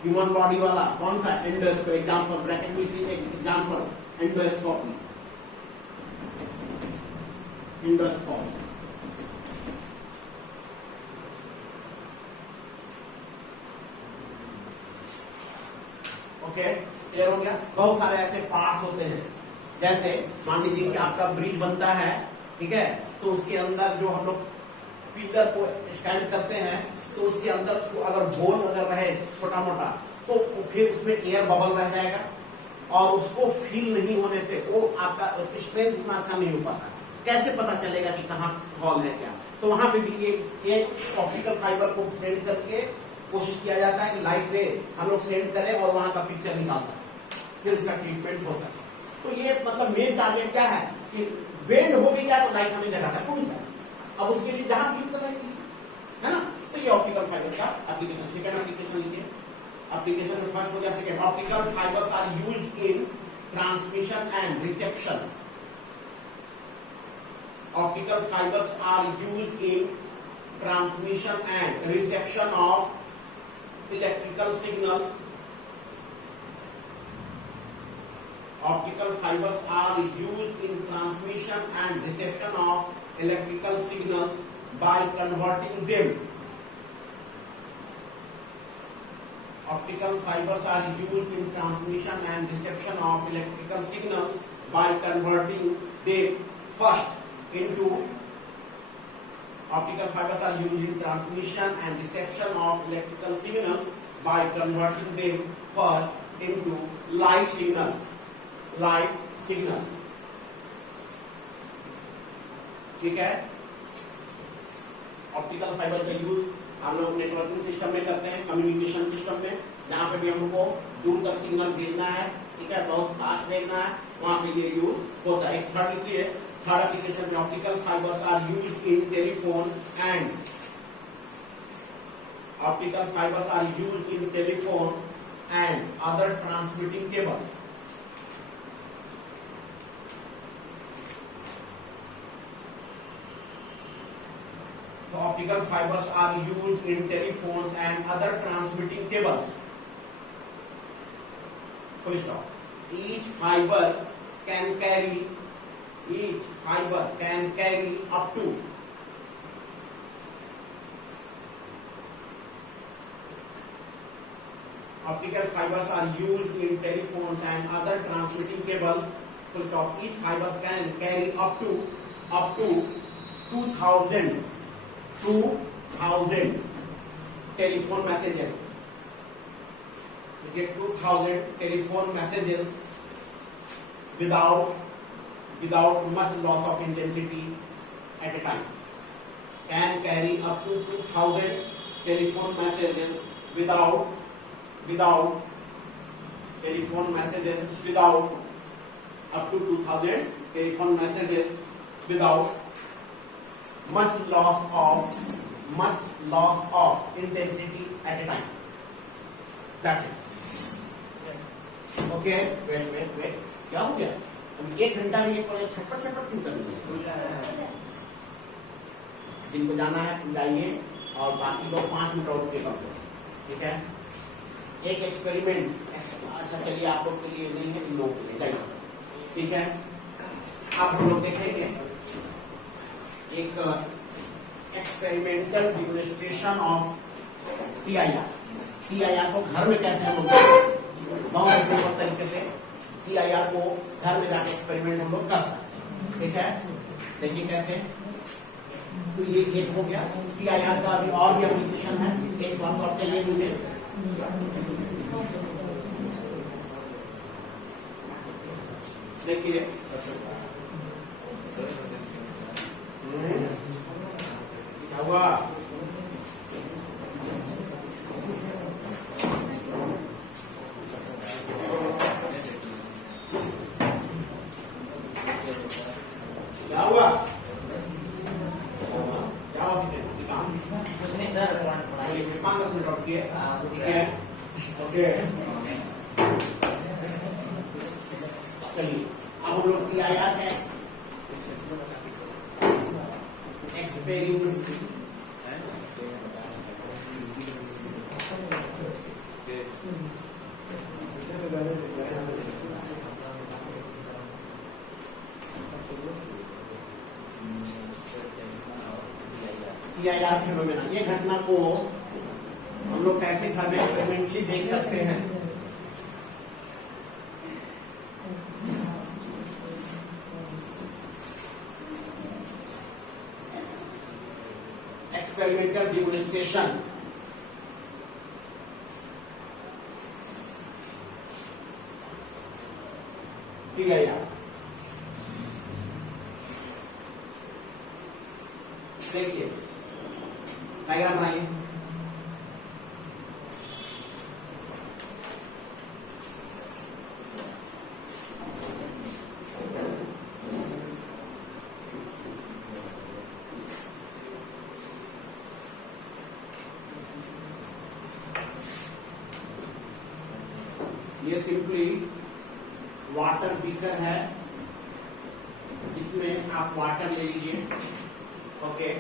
human body वाला कौन सा endoscopy example bracket में लिखिए example endoscopy okay clear हो गया बहुत सारे ऐसे पार्ट्स होते हैं जैसे मान लीजिए कि आपका ब्रिज बनता है ठीक है तो उसके अंदर जो हम लोग पिलर को स्टैंड करते हैं तो उसके अंदर उसको अगर होल अगर रहे छोटा मोटा तो फिर उसमें एयर बबल रह जाएगा और उसको फील नहीं होने से वो आपका स्ट्रेंथ उतना अच्छा नहीं हो पाता कैसे पता चलेगा कि कहाँ हॉल है क्या तो वहां पे भी ये ऑप्टिकल फाइबर को सेंड करके कोशिश किया जाता है कि लाइट रे हम लोग सेंड करें और वहां का पिक्चर निकाल सकें फिर इसका ट्रीटमेंट हो सके तो ये मतलब मेन टारगेट क्या है कि बेंड हो भी जाए तो लाइट हमें जगह तक पहुंच जाए अब उसके लिए जहां यूज करना है ना तो ये ऑप्टिकल फाइबर का एप्लीकेशन सेकंड एप्लीकेशन लीजिए एप्लीकेशन में फर्स्ट हो गया second optical fibres are used in transmission and reception optical fibres are used in transmission and reception of electrical signals optical fibers are used in transmission and reception of electrical signals by converting them optical fibers are used in transmission and reception of electrical signals by converting them first into optical fibers are used in transmission and reception of electrical signals by converting them first into light signals ठीक है optical fibre का use हम लोग networking system में करते हैं communication system में जहां पे भी हमको दूर तक सिग्नल भेजना है ठीक है बहुत फास्ट भेजना है वहां पे ये यूज होता है एक थर्ड लिखिए थर्ड एप्लीकेशन में optical fibres are used in telephone and optical fibres are used in telephone and other transmitting cables optical fibers are used in telephones and other transmitting cables. Full stop. Each fiber can carry up to Optical fibers are used in telephones and other transmitting cables. Full stop. Each fiber can carry up to 2000 telephone messages. You get 2000 telephone messages without much loss of intensity at a time. Can carry up to 2000 telephone messages without up to 2000 telephone messages without much loss of intensity at a time. That's it. Okay, wait. क्या हो गया? अब 1 घंटा में ये पढ़े छटपट क्यों करनी है? जिनको जाना है जाइए और बाकी लोग 5 मिनट और के पास, ठीक है? एक एक्सपेरिमेंट, अच्छा चलिए आप लोग के लिए नहीं है, इन लोगों के लिए जाइए, ठीक है? आप हम लोग देखेंगे एक एक्सपेरिमेंटल डेमोन्स्ट्रेशन ऑफ TIR को घर में कैसे हम लोग बहुत सिंपल तरीके से TIR को घर में जाके एक्सपेरिमेंट हम लोग कर सकते हैं, ठीक है? देखिए कैसे। तो ये एक हो गया। TIR का अभी और भी एप्लीकेशन है, एक क्लास और चाहिए मुझे। देखिए क्या हुआ? क्या हुआ? कुछ नहीं सर, 5-10 मिनट और किए, ठीक है? ओके, चलिए अब हम लोग TIR का एक्सपेरिमेंट TIR फिनोमेना, ये घटना को हम लोग कैसे घर में एक्सपेरिमेंटली देख सकते हैं। Experimental demonstration, TIR। देखिए डायग्राम बनाइए। ये सिंपली वाटर बीकर है, इसमें आप वाटर ले लीजिए, ओके?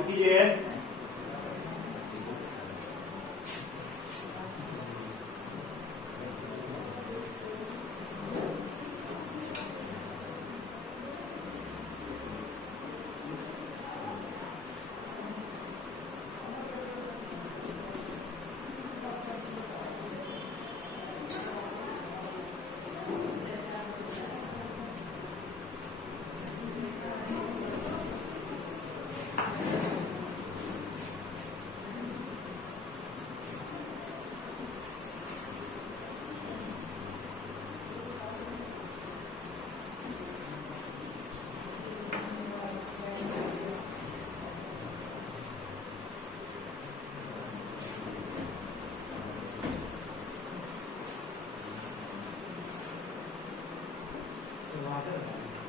कॉपी कीजिए।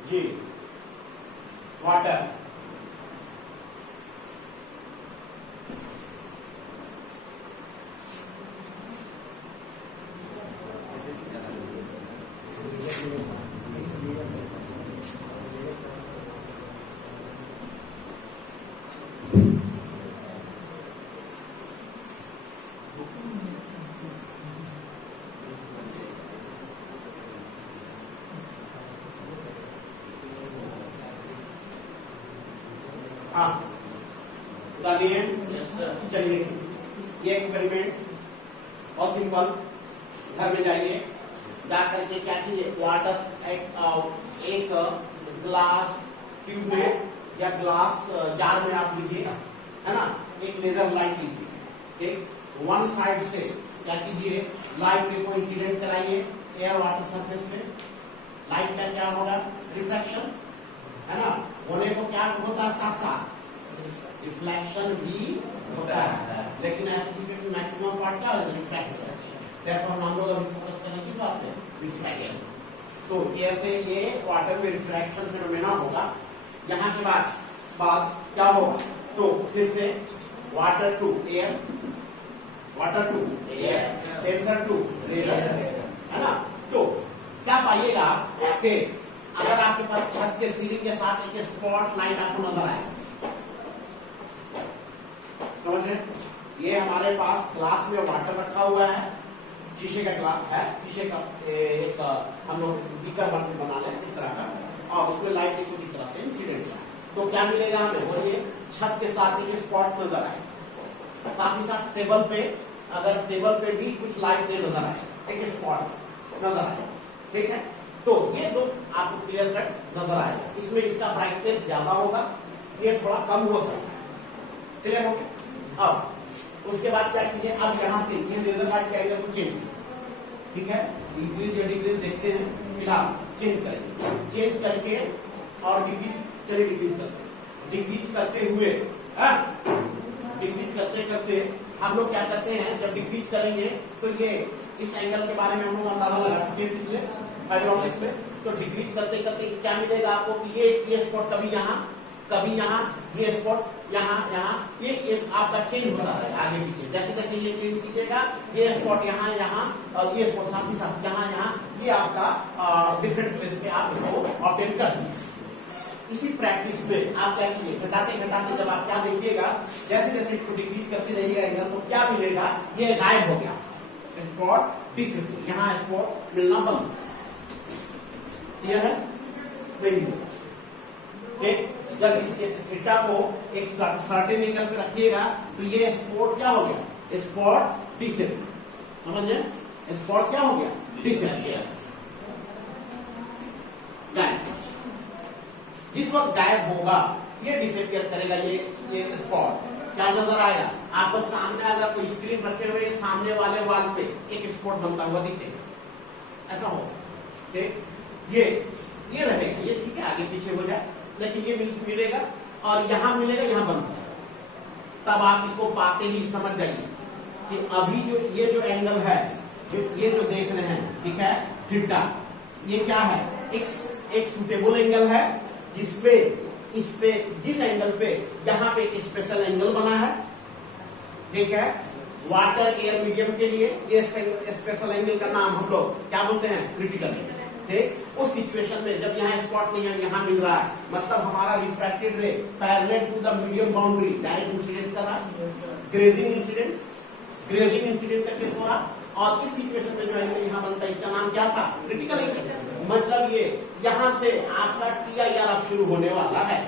जी वाटर, हाँ बताइए। चलिए ये एक्सपेरिमेंट बहुत सिंपल, घर में जाइए, जा करके क्या कीजिए, वाटर एक ग्लास ट्यूब में या ग्लास जार में आप लीजिए, है ना, एक लेजर लाइट लीजिए, एक वन साइड से क्या कीजिए, लाइट को इंसिडेंट कराइए एयर वाटर सरफेस पे। लाइट का क्या होगा, रिफ्लेक्शन, है ना, होने को क्या होता है, साथ साथ रिफ्लेक्शन भी होता है, लेकिन एसोसिएटेड मैक्सिमम पार्ट क्या है, रिफ्लेक्शन। देखो हम लोग अभी फोकस करेंगे किस बात पे, रिफ्लेक्शन। तो ऐसे ये वाटर में रिफ्लेक्शन फिनोमेना होगा। यहाँ के बाद क्या होगा, तो फिर से water to air, water to air, denser to रेजर, है ना। तो क्या पाइएगा कि अगर आपके पास छत के सीलिंग के साथ एक स्पॉट लाइट आपको नजर आए, समझ रहे, ये हमारे पास ग्लास में वाटर रखा हुआ है, शीशे का ग्लास है, शीशे का एक हम लोग बीकर बना लें इस तरह का, और उसमें लाइट कुछ इस तरह से इंसिडेंट है। तो क्या मिलेगा हमें, बोलिए, छत के साथ एक स्पॉट नजर आए, साथ ही साथ टेबल पे, अगर टेबल पे भी कुछ लाइट नजर आए, एक स्पॉट नजर आए, ठीक है। तो ये दो आपको क्लियर कट नजर आएगा। इसमें इसका ब्राइटनेस ज्यादा होगा, ये थोड़ा कम हो सकता है, क्लियर हो गया। अब उसके बाद क्या कीजिए, अब यहाँ से ये लेजर लाइट के एंगल को चेंज कीजिए, ठीक है, डिग्रीज या डिग्रीज देखते हैं, फिलहाल चेंज करेंगे, चेंज करके और डिग्रीज, चलिए डिग्रीज करते हैं, डिग्रीज करते हुए, डिग्रीज करते करते हम लोग क्या करते हैं, जब डिग्रीज करेंगे तो ये इस एंगल के बारे में हम लोग अंदाजा लगा चुके हैं पिछले फाइबर ऑप्टिक्स में। तो डिग्रीज करते करते क्या मिलेगा आपको कि ये स्पॉट कभी यहाँ, ये स्पॉट यहाँ, ये आपका चेंज होता है आगे पीछे, जैसे जैसे ये चेंज कीजिएगा, ये स्पॉट यहाँ और ये स्पॉट साथ ही साथ यहाँ, ये आपका डिफरेंट प्लेस पे आप इसको ऑब्टेन कर सकते हैं। इसी प्रैक्टिस में आप क्या कीजिए, घटाते घटाते जब आप क्या देखिएगा, जैसे जैसे इसको डिक्रीज करते जाइएगा तो क्या मिलेगा, ये गायब हो गया, स्पॉट डिसअपियर, यहाँ स्पॉट मिलना बंद, क्लियर है, नहीं मिलेगा। जब इस थीटा को एक सर्टेन एंगल पे रखिएगा तो ये स्पॉट क्या हो गया, स्पॉट डिसअपियर, समझे, स्पॉट क्या हो गया, डिसअपियर, गायब। जिस वक्त गायब होगा ये डिसअपियर करेगा, ये स्पॉट क्या नजर आएगा आपको, सामने अगर कोई स्क्रीन रखे हुए सामने वाले वाल पे एक स्पॉट बनता हुआ दिखेगा, ऐसा होगा, ठीक, ये रहेगा, ये ठीक है, आगे पीछे हो जाए, लेकिन ये मिलेगा और यहां मिलेगा, यहां बंद होगा। तब आप इसको पाते ही समझ जाइए कि अभी जो ये जो एंगल है, ये जो देख रहे हैं, ठीक है, थीटा, ये क्या है, एक सुटेबल एंगल है, जिसपे जिस एंगल पे यहाँ पे एक स्पेशल एंगल बना है, ठीक है, वाटर एयर मीडियम के लिए ये स्पेशल एंगल का नाम हम लोग क्या बोलते हैं, क्रिटिकल एंगल, ठीक, उस सिचुएशन में जब यहाँ स्पॉट नहीं है, यहाँ मिल रहा है, मतलब हमारा refracted ray parallel to the medium boundary direct incident कर रहा है, ग्रेजिंग इंसिडेंट का केस हो रहा। और इस सिचुएशन में जो एंगल यहाँ बनता है इसका नाम क्या था? Critical angle. मतलब ये यहाँ से आपका TIR अब शुरू होने वाला है,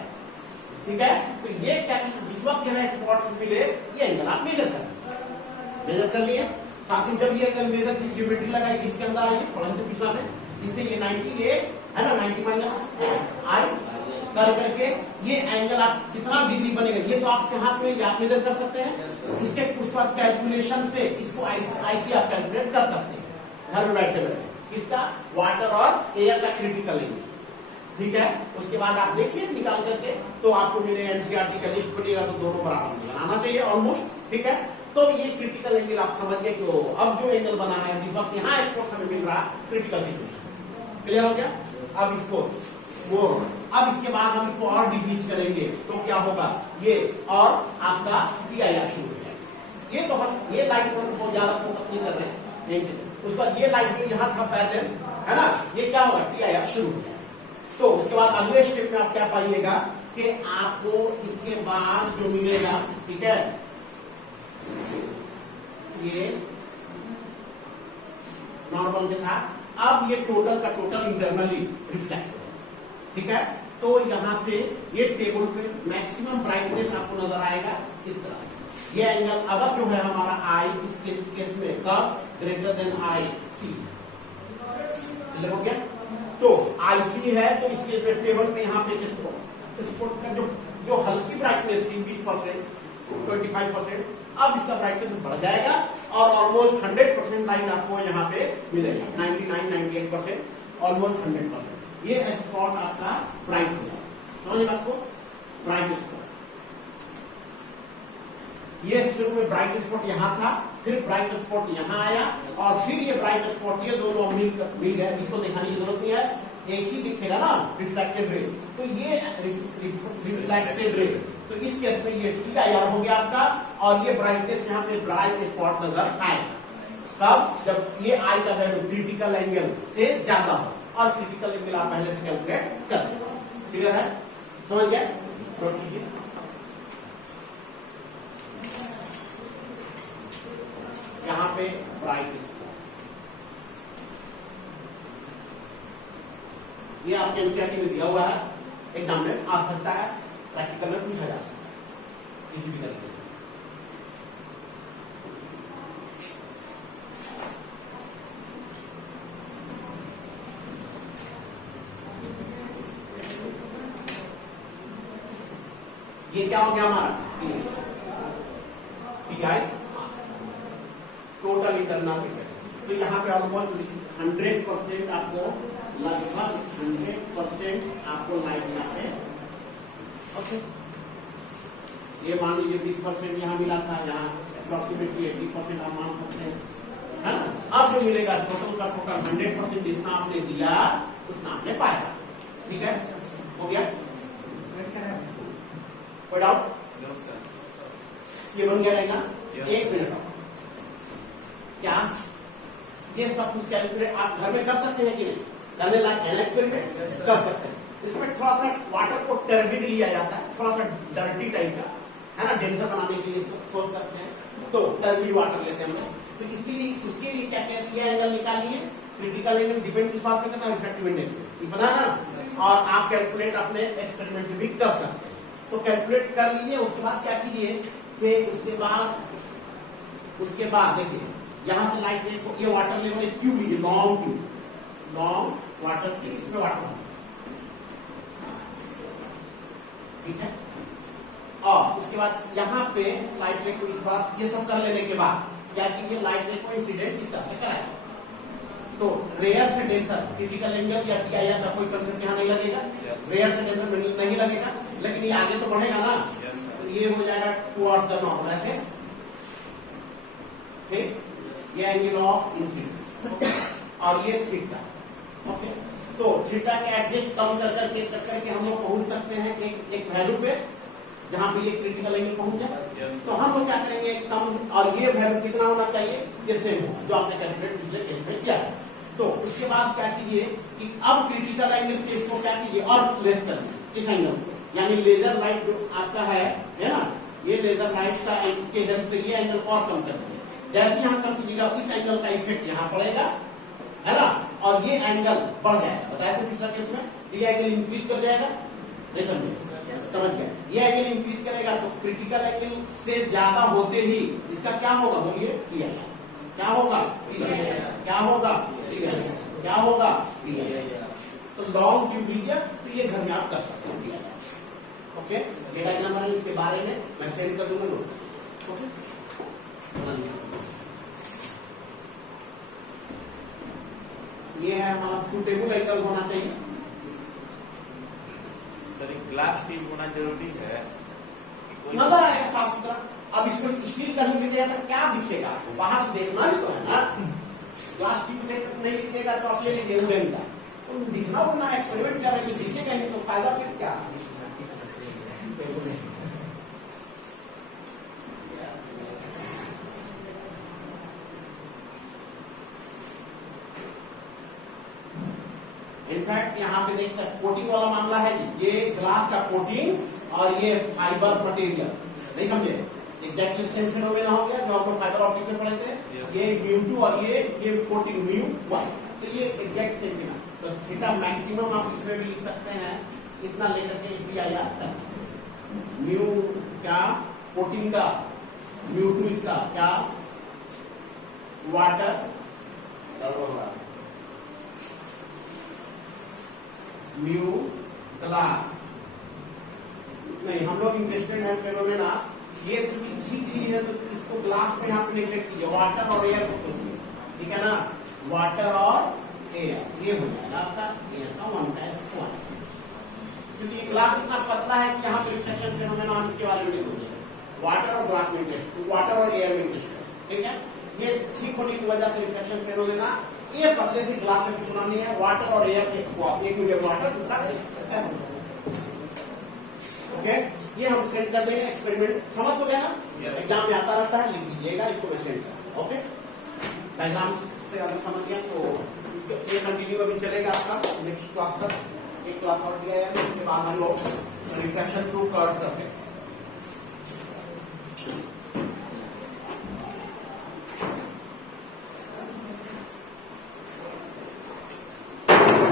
ठीक है। तो ये क्या, जिस वक्त यहाँ स्पॉट मिले ये एंगल आप मेजर कर लिए। साथ ही जब ये एंगल मेजर की ज्योमेट्री लगाई इसके अंदर आइए, परंतु पिछला में इससे ये 98 है ना, 90 माइनस आई कर करके ये एंगल आप कितना डिग्री बनेगा ये तो आपके हाथ में आप मेजर कर सकते हैं। इसके उसके बाद कैलकुलेशन से इसको आईसी आप कैलकुलेट कर सकते हैं घर में बैठे बैठे, इसका वाटर और एयर का क्रिटिकल एंगल, ठीक है। उसके बाद आप देखिए निकाल करके तो आपको मेरे एनसीईआरटी का लिस्ट बनेगा तो दोनों बराबर बनाना चाहिए ऑलमोस्ट, ठीक है। तो ये क्रिटिकल एंगल आप समझ गए कि अब जो एंगल बना है जिस वक्त यहाँ स्पॉट हमें मिल रहा है क्रिटिकल सिचुएशन, क्लियर हो गया। अब इसको वो अब इसके बाद हम इसको और डिक्रीज करेंगे तो क्या होगा, ये और आपका PIR शुरू हो जाएगा। ये तो हम ये लाइट पर बहुत ज्यादा फोकस नहीं कर रहे हैं, उसके बाद ये लाइट जो यहाँ था पैरेलल है ना, ये क्या होगा TIR शुरू हो जाएगा। तो उसके बाद अगले स्टेप में आप क्या पाइएगा कि आपको इसके बाद जो मिलेगा, ठीक है, ये नॉर्मल के साथ अब ये टोटल का टोटल इंटरनली रिफ्लेक्ट होगा, ठीक है। तो यहां से ये टेबल पे मैक्सिमम ब्राइटनेस आपको नजर आएगा इस तरह से। ये एंगल अगर जो है हमारा आई इस केस में कब ग्रेटर देन IC, क्लियर हो गया। तो IC है तो इसके टेबल में यहाँ पे स्पॉट का जो हल्की ब्राइटनेस थी 20%, 25%, अब इसका ब्राइटनेस बढ़ जाएगा और ऑलमोस्ट 100% लाइट आपको यहाँ पे मिलेगा, 99-98% ऑलमोस्ट 100%। ये स्पॉट आपका ब्राइट हो जाएगा, समझ आपको ब्राइट स्पॉट। ये शुरू में ब्राइट स्पॉट यहाँ था, फिर ब्राइट स्पॉट यहाँ आया और फिर ये ब्राइट स्पॉट, ये दोनों मिल गए, इसको दिखाने की जरूरत नहीं है, एक ही दिखेगा ना रिफ्लेक्टेड रे। तो ये रिफ्लेक्टेड रे, तो इस केस में ये TIR हो गया आपका और ये ब्राइटनेस यहाँ पे ब्राइट स्पॉट नजर आएगा तब जब ये आई का वैल्यू क्रिटिकल एंगल से ज्यादा हो, और क्रिटिकल एंगल आप पहले से कैलकुलेट कर सकते हैं, क्लियर है, समझ गया। नोट कीजिए, यहाँ पे ब्राइट ये आपके एनसीईआरटी में दिया हुआ है, एग्जाम में आ सकता है, प्रैक्टिकल में पूछा जा सकता है किसी भी तरीके से। ये क्या हो गया हमारा PI टोटल इंटरनल इफेक्ट। तो यहाँ पे ऑलमोस्ट 100% आपको लगभग 100% आपको लाइट यहाँ पे, ओके। ये मान लीजिए 20% यहाँ मिला था, यहाँ अप्रोक्सीमेटली 80% आप मान सकते हैं, है ना। अब जो मिलेगा टोटल का टोटल 100% जितना आपने दिया उतना आपने पाया, ठीक है, हो गया। कोई डाउट? ये बन गया रहेगा, एक मिनट क्या ये सब कुछ कैलकुलेट आप घर में कर सकते हैं कि नहीं? करने लायक एक्सपेरिमेंट कर सकते हैं। इसमें थोड़ा सा वाटर को टर्बिड लिया जाता है, थोड़ा सा डर्टी टाइप का, है ना, डेंसर बनाने के लिए सोच सकते हैं। तो टर्बिड वाटर लेते हैं, तो इसके लिए क्या कहते हैं, एंगल निकालिए, क्रिटिकल एंगल डिपेंड किस बात पे करता है, रिफ्रैक्टिव इंडेक्स पे, पता है ना। और आप कैलकुलेट अपने एक्सपेरिमेंट से भी कर सकते हैं। तो कैलकुलेट कर लीजिए, उसके बाद क्या कीजिए कि उसके बाद देखिए यहां से लाइट ये वाटर लेवल ट्यूब लीजिए, लॉन्ग वाटर ट्यूब, इसमें वाटर, ठीक है। और उसके बाद यहाँ पे लाइट रे को इस बार ये सब कर लेने के बाद क्या कीजिए, लाइट रे को इंसिडेंट इस तरह से कराएं। तो रेयर से डेंसर क्रिटिकल एंगल या TIR का कोई कंसेप्ट यहाँ नहीं लगेगा, रेयर से डेंसर नहीं लगेगा, लेकिन ये आगे तो बढ़ेगा ना, तो ये हो जाएगा टुवर्ड्स द नॉर्मल ऐसे, ठीक। ये एंगल ऑफ इंसिडेंस और ये थीटा, ओके। तो थीटा के एडजस्ट कम कर करके हम लोग पहुंच सकते हैं एक वैल्यू पे जहां पे ये क्रिटिकल एंगल पहुंच जाए। तो हम लोग क्या करेंगे, कम, और ये वैल्यू कितना होना चाहिए, ये सेम होगा जो आपने कैलकुलेट पिछले केस में किया है। तो उसके बाद क्या कीजिए कि अब क्रिटिकल एंगल से इसको क्या कीजिए और लेस कर दीजिए इस एंगल को, यानी लेजर लाइट जो आपका है ना, ये लेजर लाइट का के हेल्प से ये एंगल और कम कर दीजिए। जैसे यहां कम कीजिएगा इस एंगल का इफेक्ट यहां पड़ेगा, है ना, और ये एंगल बढ़ जाएगा। बताया था पिछला केस में, ये एंगल इंक्रीज कर जाएगा, नहीं समझे? समझ गया? ये एंगल इंक्रीज करेगा तो क्रिटिकल एंगल से ज्यादा होते ही इसका क्या होगा, बोलिए? क्या होगा? क्या होगा? क्या होगा? तो लॉन्ग ट्यूब लीजिए, तो ये घर में आप कर सकते हैं। ओके, ये डायग्राम है, इसके बारे में मैं सेंड कर दूंगा नोट। ओके, ये है हमारा सूटेबल एंगल होना चाहिए। सर एक ग्लास ट्यूब होना जरूरी है, नजर आएगा साफ सुथरा। अब इसको स्टील का लीजिएगा तो क्या दिखेगा आपको, बाहर से देखना भी तो है ना। ग्लास ट्यूब से नहीं लीजिएगा तो आप ले लीजिए वुडन का, तो दिखना होना, एक्सपेरिमेंट करने से दिखेगा नहीं तो फायदा फिर क्या। इनफैक्ट यहाँ पे देख सकते कोटिंग वाला मामला है जी, ये ग्लास का कोटिंग और ये फाइबर मटेरियल, नहीं समझे? एग्जैक्टली सेम फिनोमेना हो गया जो हम लोग फाइबर ऑप्टिक में पढ़े थे। ये μ2 और ये कोटिंग μ1, तो ये एग्जैक्ट सेम फिनोमेना। तो थीटा मैक्सिमम आप इसमें भी लिख सकते हैं, इतना लेकर के भी आया म्यू क्या कोटिंग का, μ2 इसका क्या वाटर म्यू ग्लास। नहीं, हम लोग इंटरेस्टेड है फेनोमेना, ये चूंकि सीख ली है तो इसको ग्लास में यहाँ पे नेगलेक्ट कीजिए, वाटर और एयर को सोचिए, ठीक है ना, वाटर और एयर, ये हो जाएगा आपका एयर का 1/1। क्योंकि ग्लास इतना पतला है कि यहाँ पे रिफ्लेक्शन फेनोमेना हम इसके बारे में नहीं सोचेंगे, वाटर और ग्लास में इंटरेस्ट, वाटर और एयर में इंटरेस्ट है, ठीक है। ये ठीक होने की वजह से रिफ्लेक्शन फेनोमेना ये पतले से ग्लास में कुछ होना नहीं है, वाटर और एयर एक मीडियम वाटर, दूसरा ओके। ये हम सेंड कर देंगे, एक्सपेरिमेंट समझ तो गया ना, एग्जाम में आता रहता है, लिख दीजिएगा इसको, मैं सेंड कर। ओके, डायग्राम से अगर समझ गया तो इसके ये कंटिन्यू अभी चलेगा आपका नेक्स्ट क्लास तक, एक क्लास और दिया है, उसके बाद हम लोग रिफ्लेक्शन थ्रू कर्व्स करते हैं।